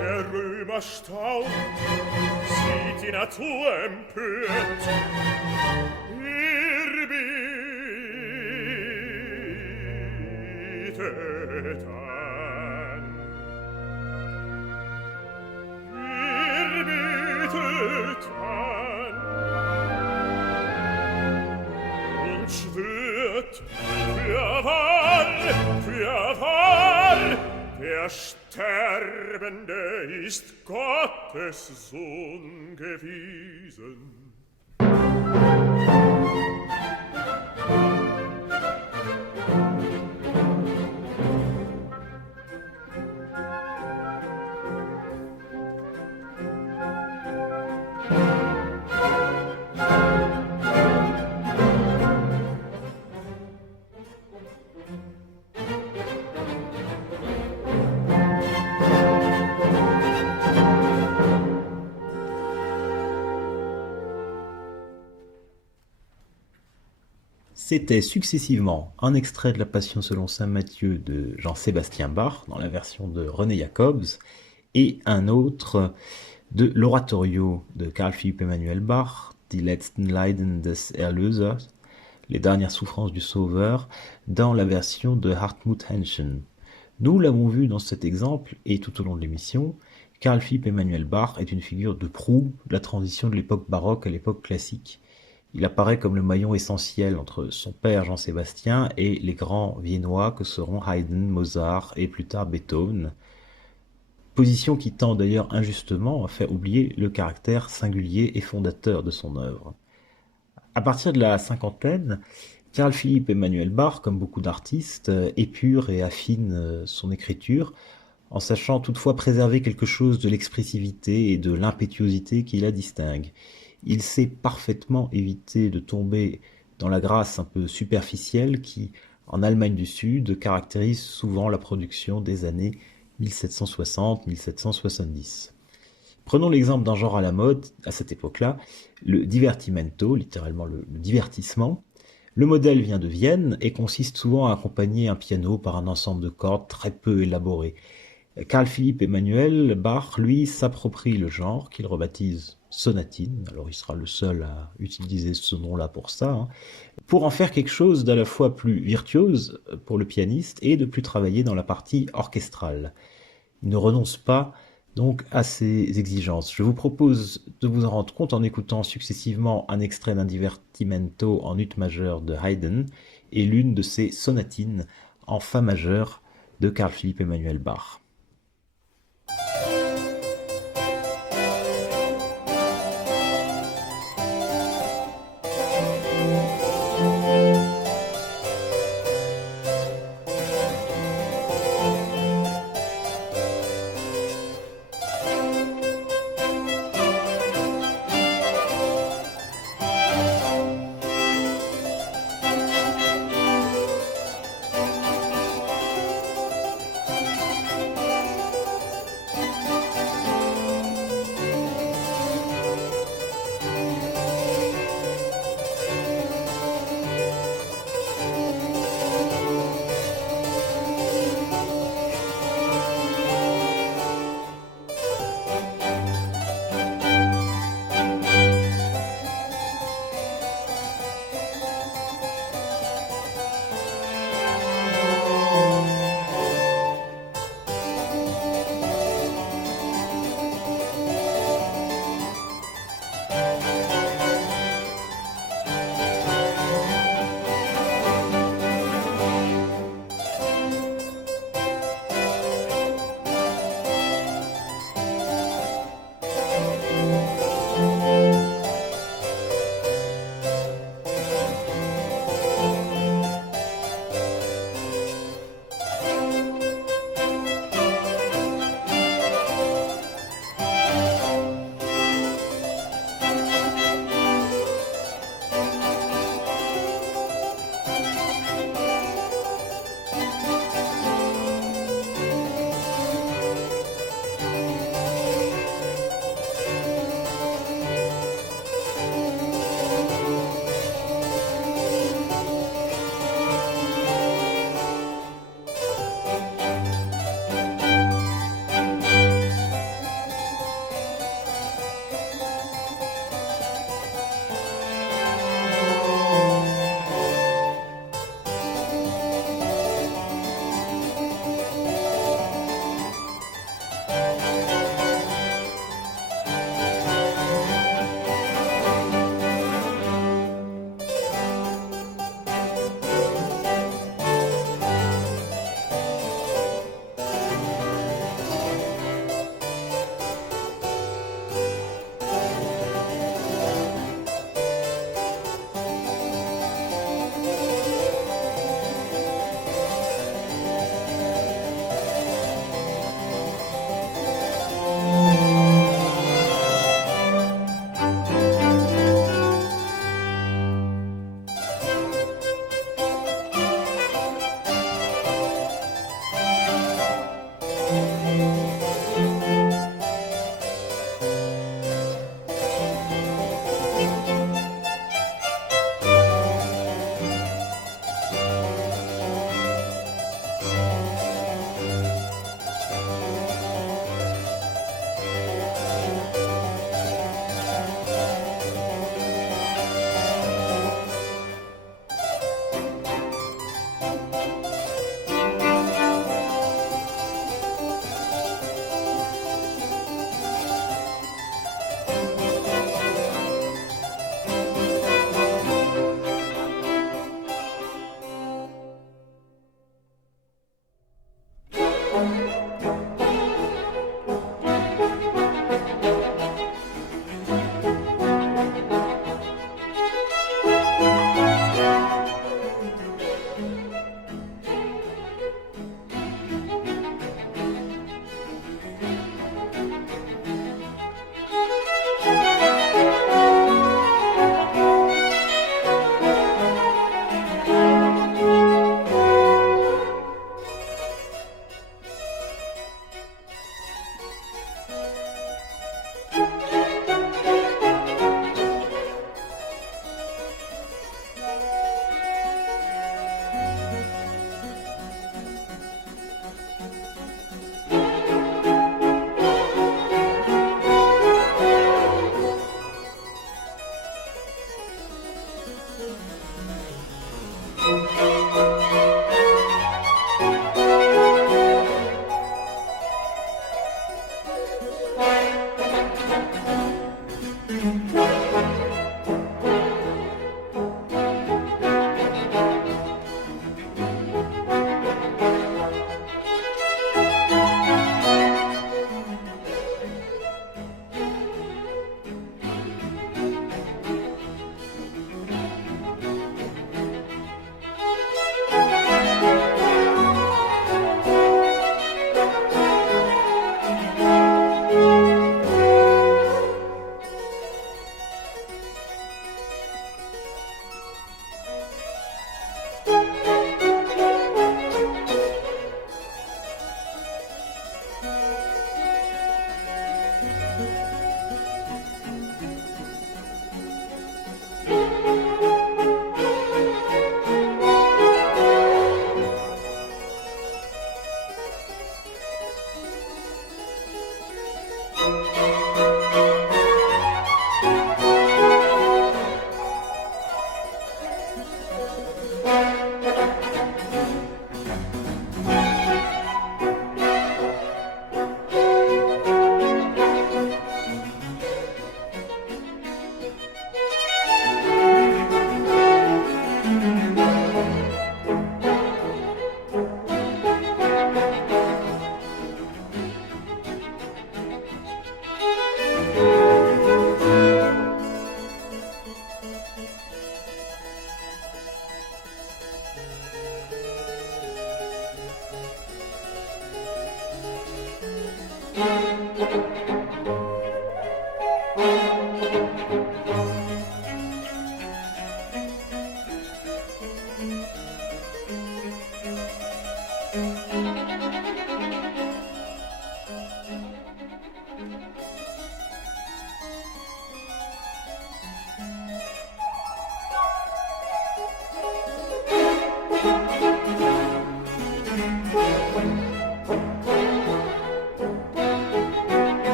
Der Römer staunt, sieht die Natur empört. Betet an. Betet an. Und schwört, für wahr, der Sterbende ist Gottes Sohn gewiesen. C'était successivement un extrait de la Passion selon saint Matthieu de Jean-Sébastien Bach dans la version de René Jacobs et un autre de l'oratorio de Carl Philipp Emanuel Bach, Die letzten Leiden des Erlösers, les dernières souffrances du Sauveur, dans la version de Hartmut Henschen. Nous l'avons vu dans cet exemple et tout au long de l'émission, Carl Philipp Emanuel Bach est une figure de proue de la transition de l'époque baroque à l'époque classique. Il apparaît comme le maillon essentiel entre son père Jean-Sébastien et les grands viennois que seront Haydn, Mozart et plus tard Beethoven. Position qui tend d'ailleurs injustement à faire oublier le caractère singulier et fondateur de son œuvre. À partir de la cinquantaine, Carl Philipp Emanuel Bach, comme beaucoup d'artistes, épure et affine son écriture, en sachant toutefois préserver quelque chose de l'expressivité et de l'impétuosité qui la distingue. Il sait parfaitement éviter de tomber dans la grâce un peu superficielle qui, en Allemagne du Sud, caractérise souvent la production des années 1760-1770. Prenons l'exemple d'un genre à la mode, à cette époque-là, le divertimento, littéralement le divertissement. Le modèle vient de Vienne et consiste souvent à accompagner un piano par un ensemble de cordes très peu élaboré. Carl Philipp Emanuel Bach, lui, s'approprie le genre, qu'il rebaptise sonatine, alors il sera le seul à utiliser ce nom-là pour ça, pour en faire quelque chose d'à la fois plus virtuose pour le pianiste et de plus travailler dans la partie orchestrale. Il ne renonce pas donc à ses exigences. Je vous propose de vous en rendre compte en écoutant successivement un extrait d'un divertimento en ut majeur de Haydn et l'une de ses sonatines en fa majeur de Carl Philipp Emanuel Bach.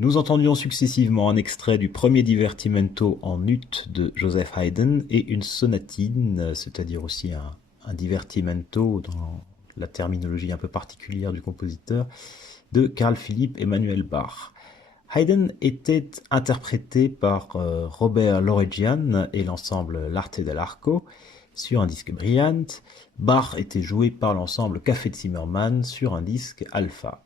Nous entendions successivement un extrait du premier divertimento en ut de Joseph Haydn et une sonatine, c'est-à-dire aussi un divertimento dans la terminologie un peu particulière du compositeur, de Carl Philipp Emanuel Bach. Haydn était interprété par Robert Lorogian et l'ensemble L'Arte dell'Arco sur un disque Brillant. Bach était joué par l'ensemble Café Zimmermann sur un disque Alpha.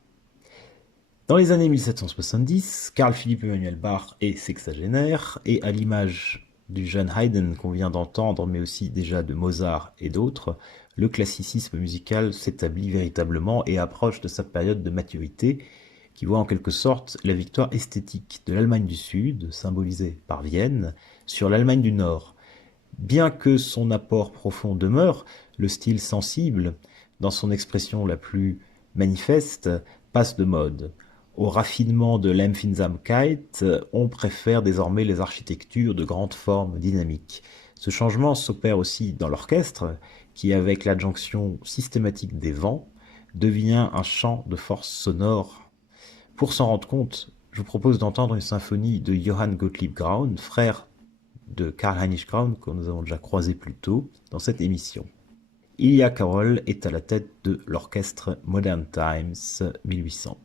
Dans les années 1770, Carl Philipp Emanuel Bach est sexagénaire et à l'image du jeune Haydn qu'on vient d'entendre, mais aussi déjà de Mozart et d'autres, le classicisme musical s'établit véritablement et approche de sa période de maturité, qui voit en quelque sorte la victoire esthétique de l'Allemagne du Sud, symbolisée par Vienne, sur l'Allemagne du Nord. Bien que son apport profond demeure, le style sensible, dans son expression la plus manifeste, passe de mode. Au raffinement de l'Empfindsamkeit, on préfère désormais les architectures de grandes formes dynamiques. Ce changement s'opère aussi dans l'orchestre, qui, avec l'adjonction systématique des vents, devient un champ de force sonore. Pour s'en rendre compte, je vous propose d'entendre une symphonie de Johann Gottlieb Graun, frère de Karl-Heinrich Graun, que nous avons déjà croisé plus tôt dans cette émission. Ilya Karol est à la tête de l'orchestre Modern Times 1800.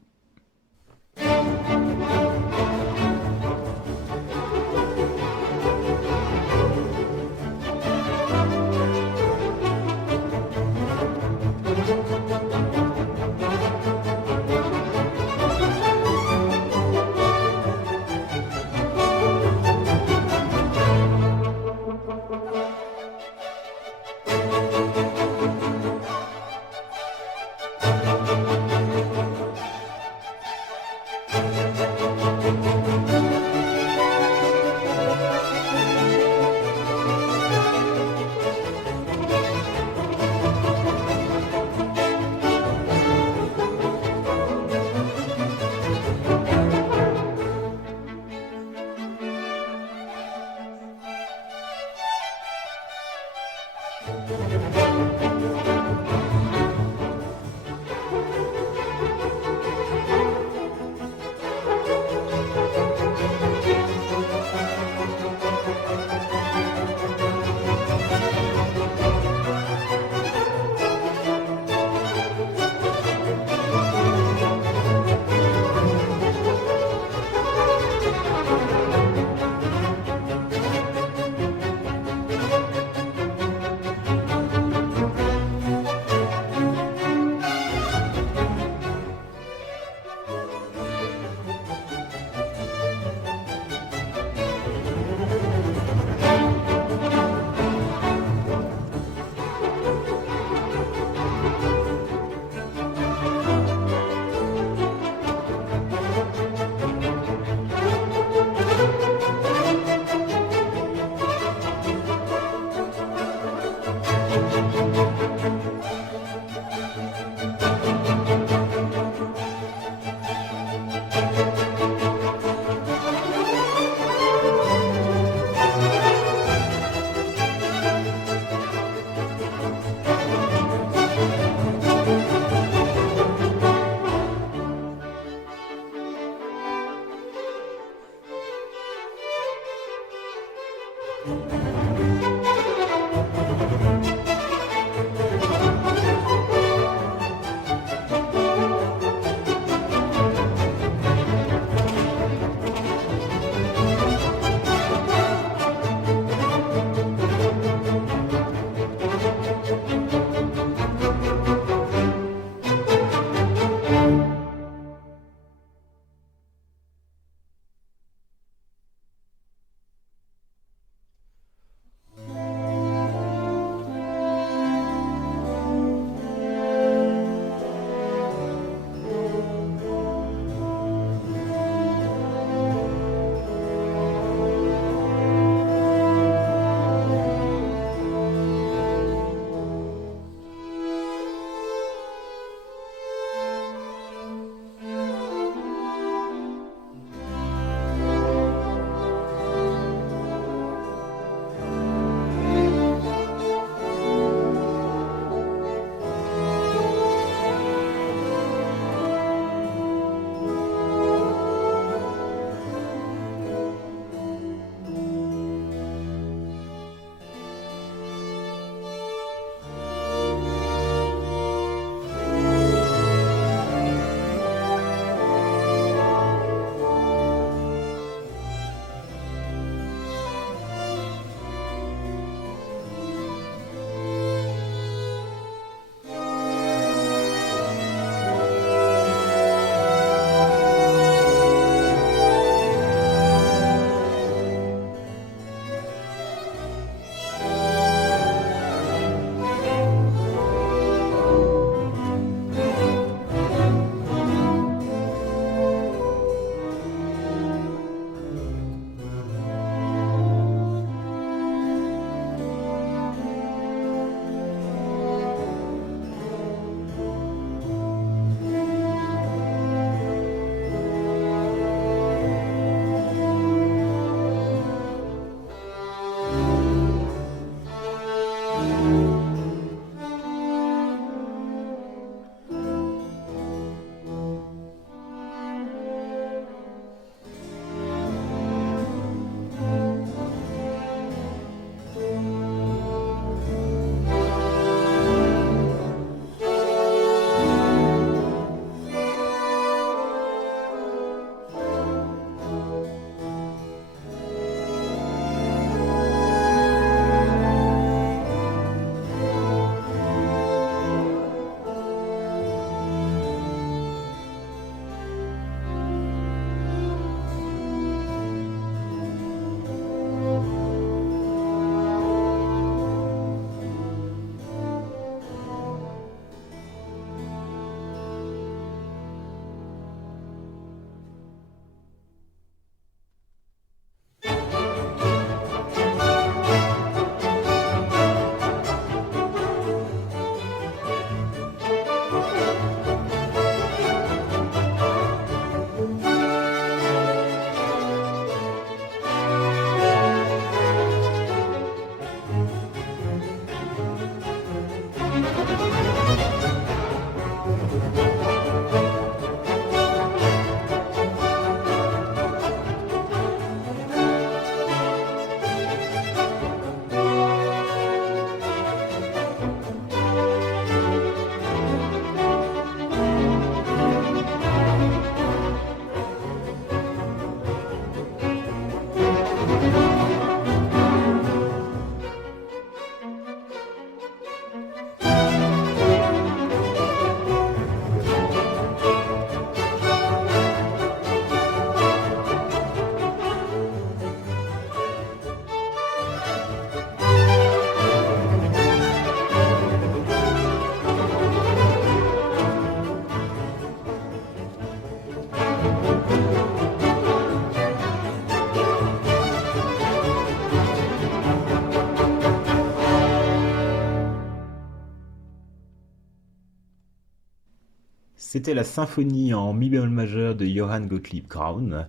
C'était la symphonie en mi bémol majeur de Johann Gottlieb Graun.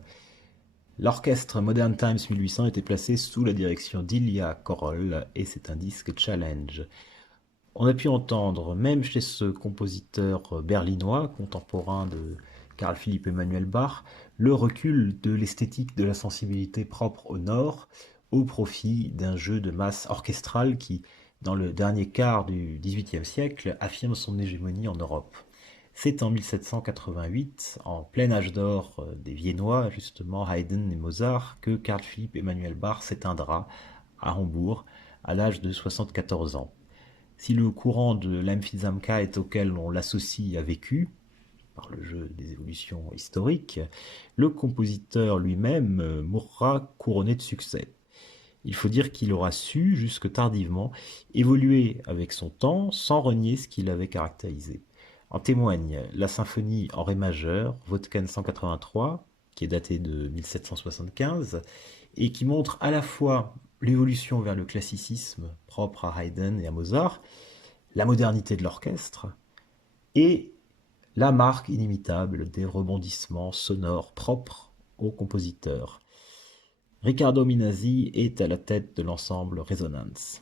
L'orchestre Modern Times 1800 était placé sous la direction d'Ilya Korol et c'est un disque challenge. On a pu entendre, même chez ce compositeur berlinois, contemporain de Carl Philipp Emanuel Bach, le recul de l'esthétique de la sensibilité propre au Nord au profit d'un jeu de masse orchestral qui, dans le dernier quart du XVIIIe siècle, affirme son hégémonie en Europe. C'est en 1788, en plein âge d'or des Viennois, justement Haydn et Mozart, que Carl Philipp Emanuel Bach s'éteindra à Hambourg à l'âge de 74 ans. Si le courant de l'Empfindsamkeit auquel on l'associe a vécu, par le jeu des évolutions historiques, le compositeur lui-même mourra couronné de succès. Il faut dire qu'il aura su, jusque tardivement, évoluer avec son temps sans renier ce qui l'avait caractérisé. En témoigne la symphonie en ré majeur, Wotken 183, qui est datée de 1775, et qui montre à la fois l'évolution vers le classicisme propre à Haydn et à Mozart, la modernité de l'orchestre, et la marque inimitable des rebondissements sonores propres au compositeur. Riccardo Minasi est à la tête de l'ensemble Resonance.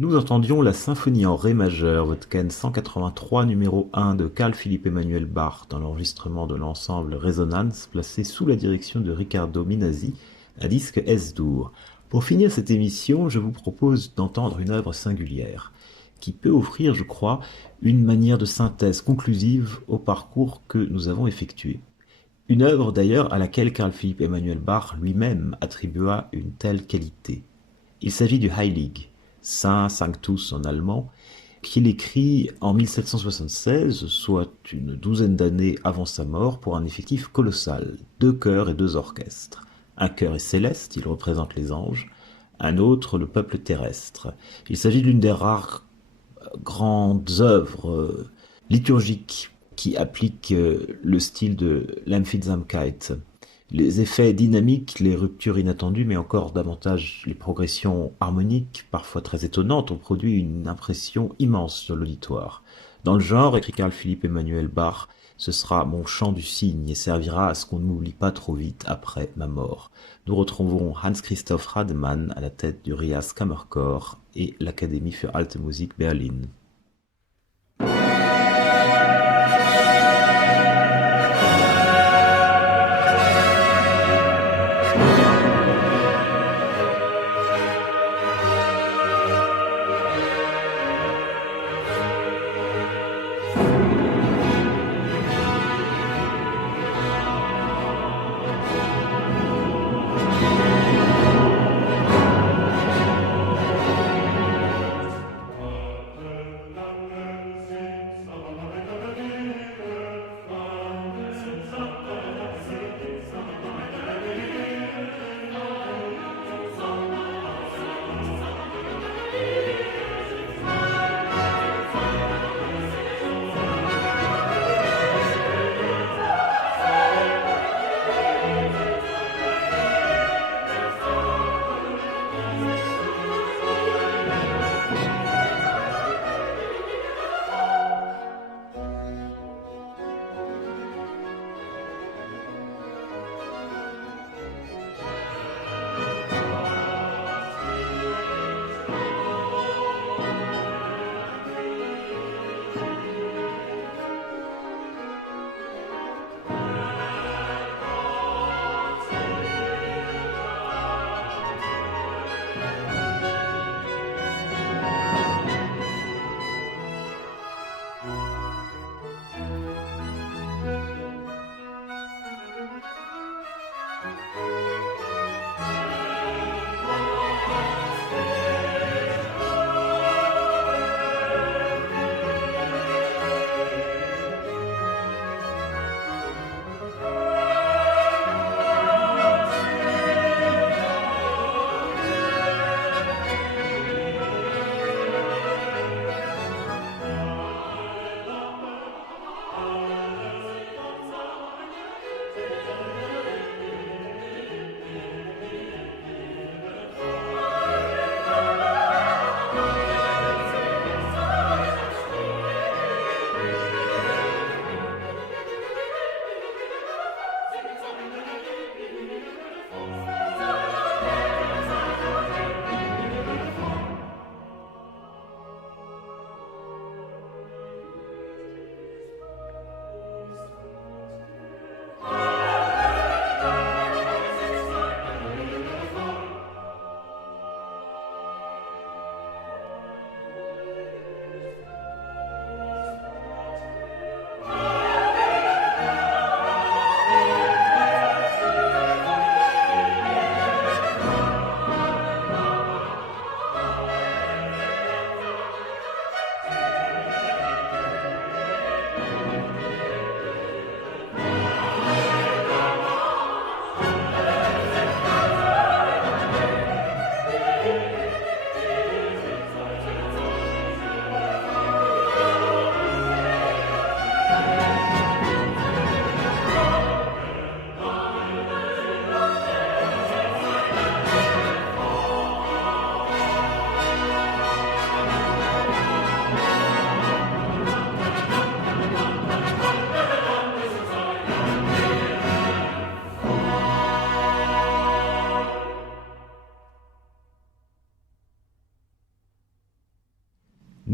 Nous entendions la symphonie en ré majeur, Wötken 183 numéro 1 de Carl Philipp Emanuel Bach dans l'enregistrement de l'ensemble Résonance placé sous la direction de Riccardo Minasi, un disque S-Dur. Pour finir cette émission, je vous propose d'entendre une œuvre singulière qui peut offrir, je crois, une manière de synthèse conclusive au parcours que nous avons effectué. Une œuvre d'ailleurs à laquelle Carl Philipp Emanuel Bach lui-même attribua une telle qualité. Il s'agit du Heilig, Saint Sanctus en allemand, qu'il écrit en 1776, soit une douzaine d'années avant sa mort, pour un effectif colossal, 2 chœurs et 2 orchestres. Un chœur est céleste, il représente les anges, un autre le peuple terrestre. Il s'agit d'une des rares grandes œuvres liturgiques qui appliquent le style de l'Empfindsamkeit. Les effets dynamiques, les ruptures inattendues, mais encore davantage les progressions harmoniques, parfois très étonnantes, ont produit une impression immense sur l'auditoire. Dans le genre, écrit Carl Philipp Emanuel Bach, ce sera mon chant du cygne et servira à ce qu'on ne m'oublie pas trop vite après ma mort. Nous retrouvons Hans-Christoph Rademann à la tête du Rias Kammerchor et l'Académie für Alte Musik Berlin.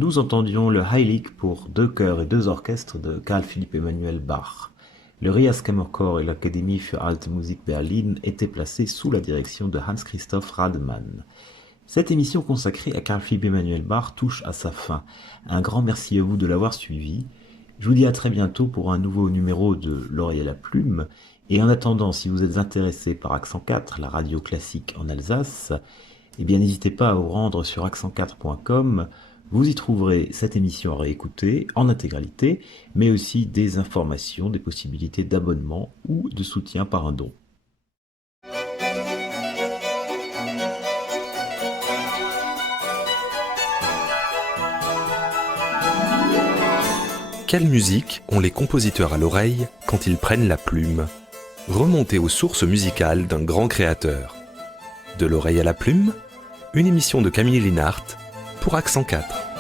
nous entendions le Heilig pour 2 chœurs et 2 orchestres de Carl Philipp Emanuel Bach. Le Rias Kammerchor et l'Akademie für Alte Musik Berlin étaient placés sous la direction de Hans-Christoph Rademann. Cette émission consacrée à Carl Philipp Emanuel Bach touche à sa fin. Un grand merci à vous de l'avoir suivi. Je vous dis à très bientôt pour un nouveau numéro de L'Oreille à la Plume. Et en attendant, si vous êtes intéressé par Accent 4, la radio classique en Alsace, eh bien n'hésitez pas à vous rendre sur accent4.com. Vous y trouverez cette émission à réécouter en intégralité, mais aussi des informations, des possibilités d'abonnement ou de soutien par un don. Quelle musique ont les compositeurs à l'oreille quand ils prennent la plume ? Remontez aux sources musicales d'un grand créateur. De l'oreille à la plume, une émission de Camille Linhart pour Accent 4.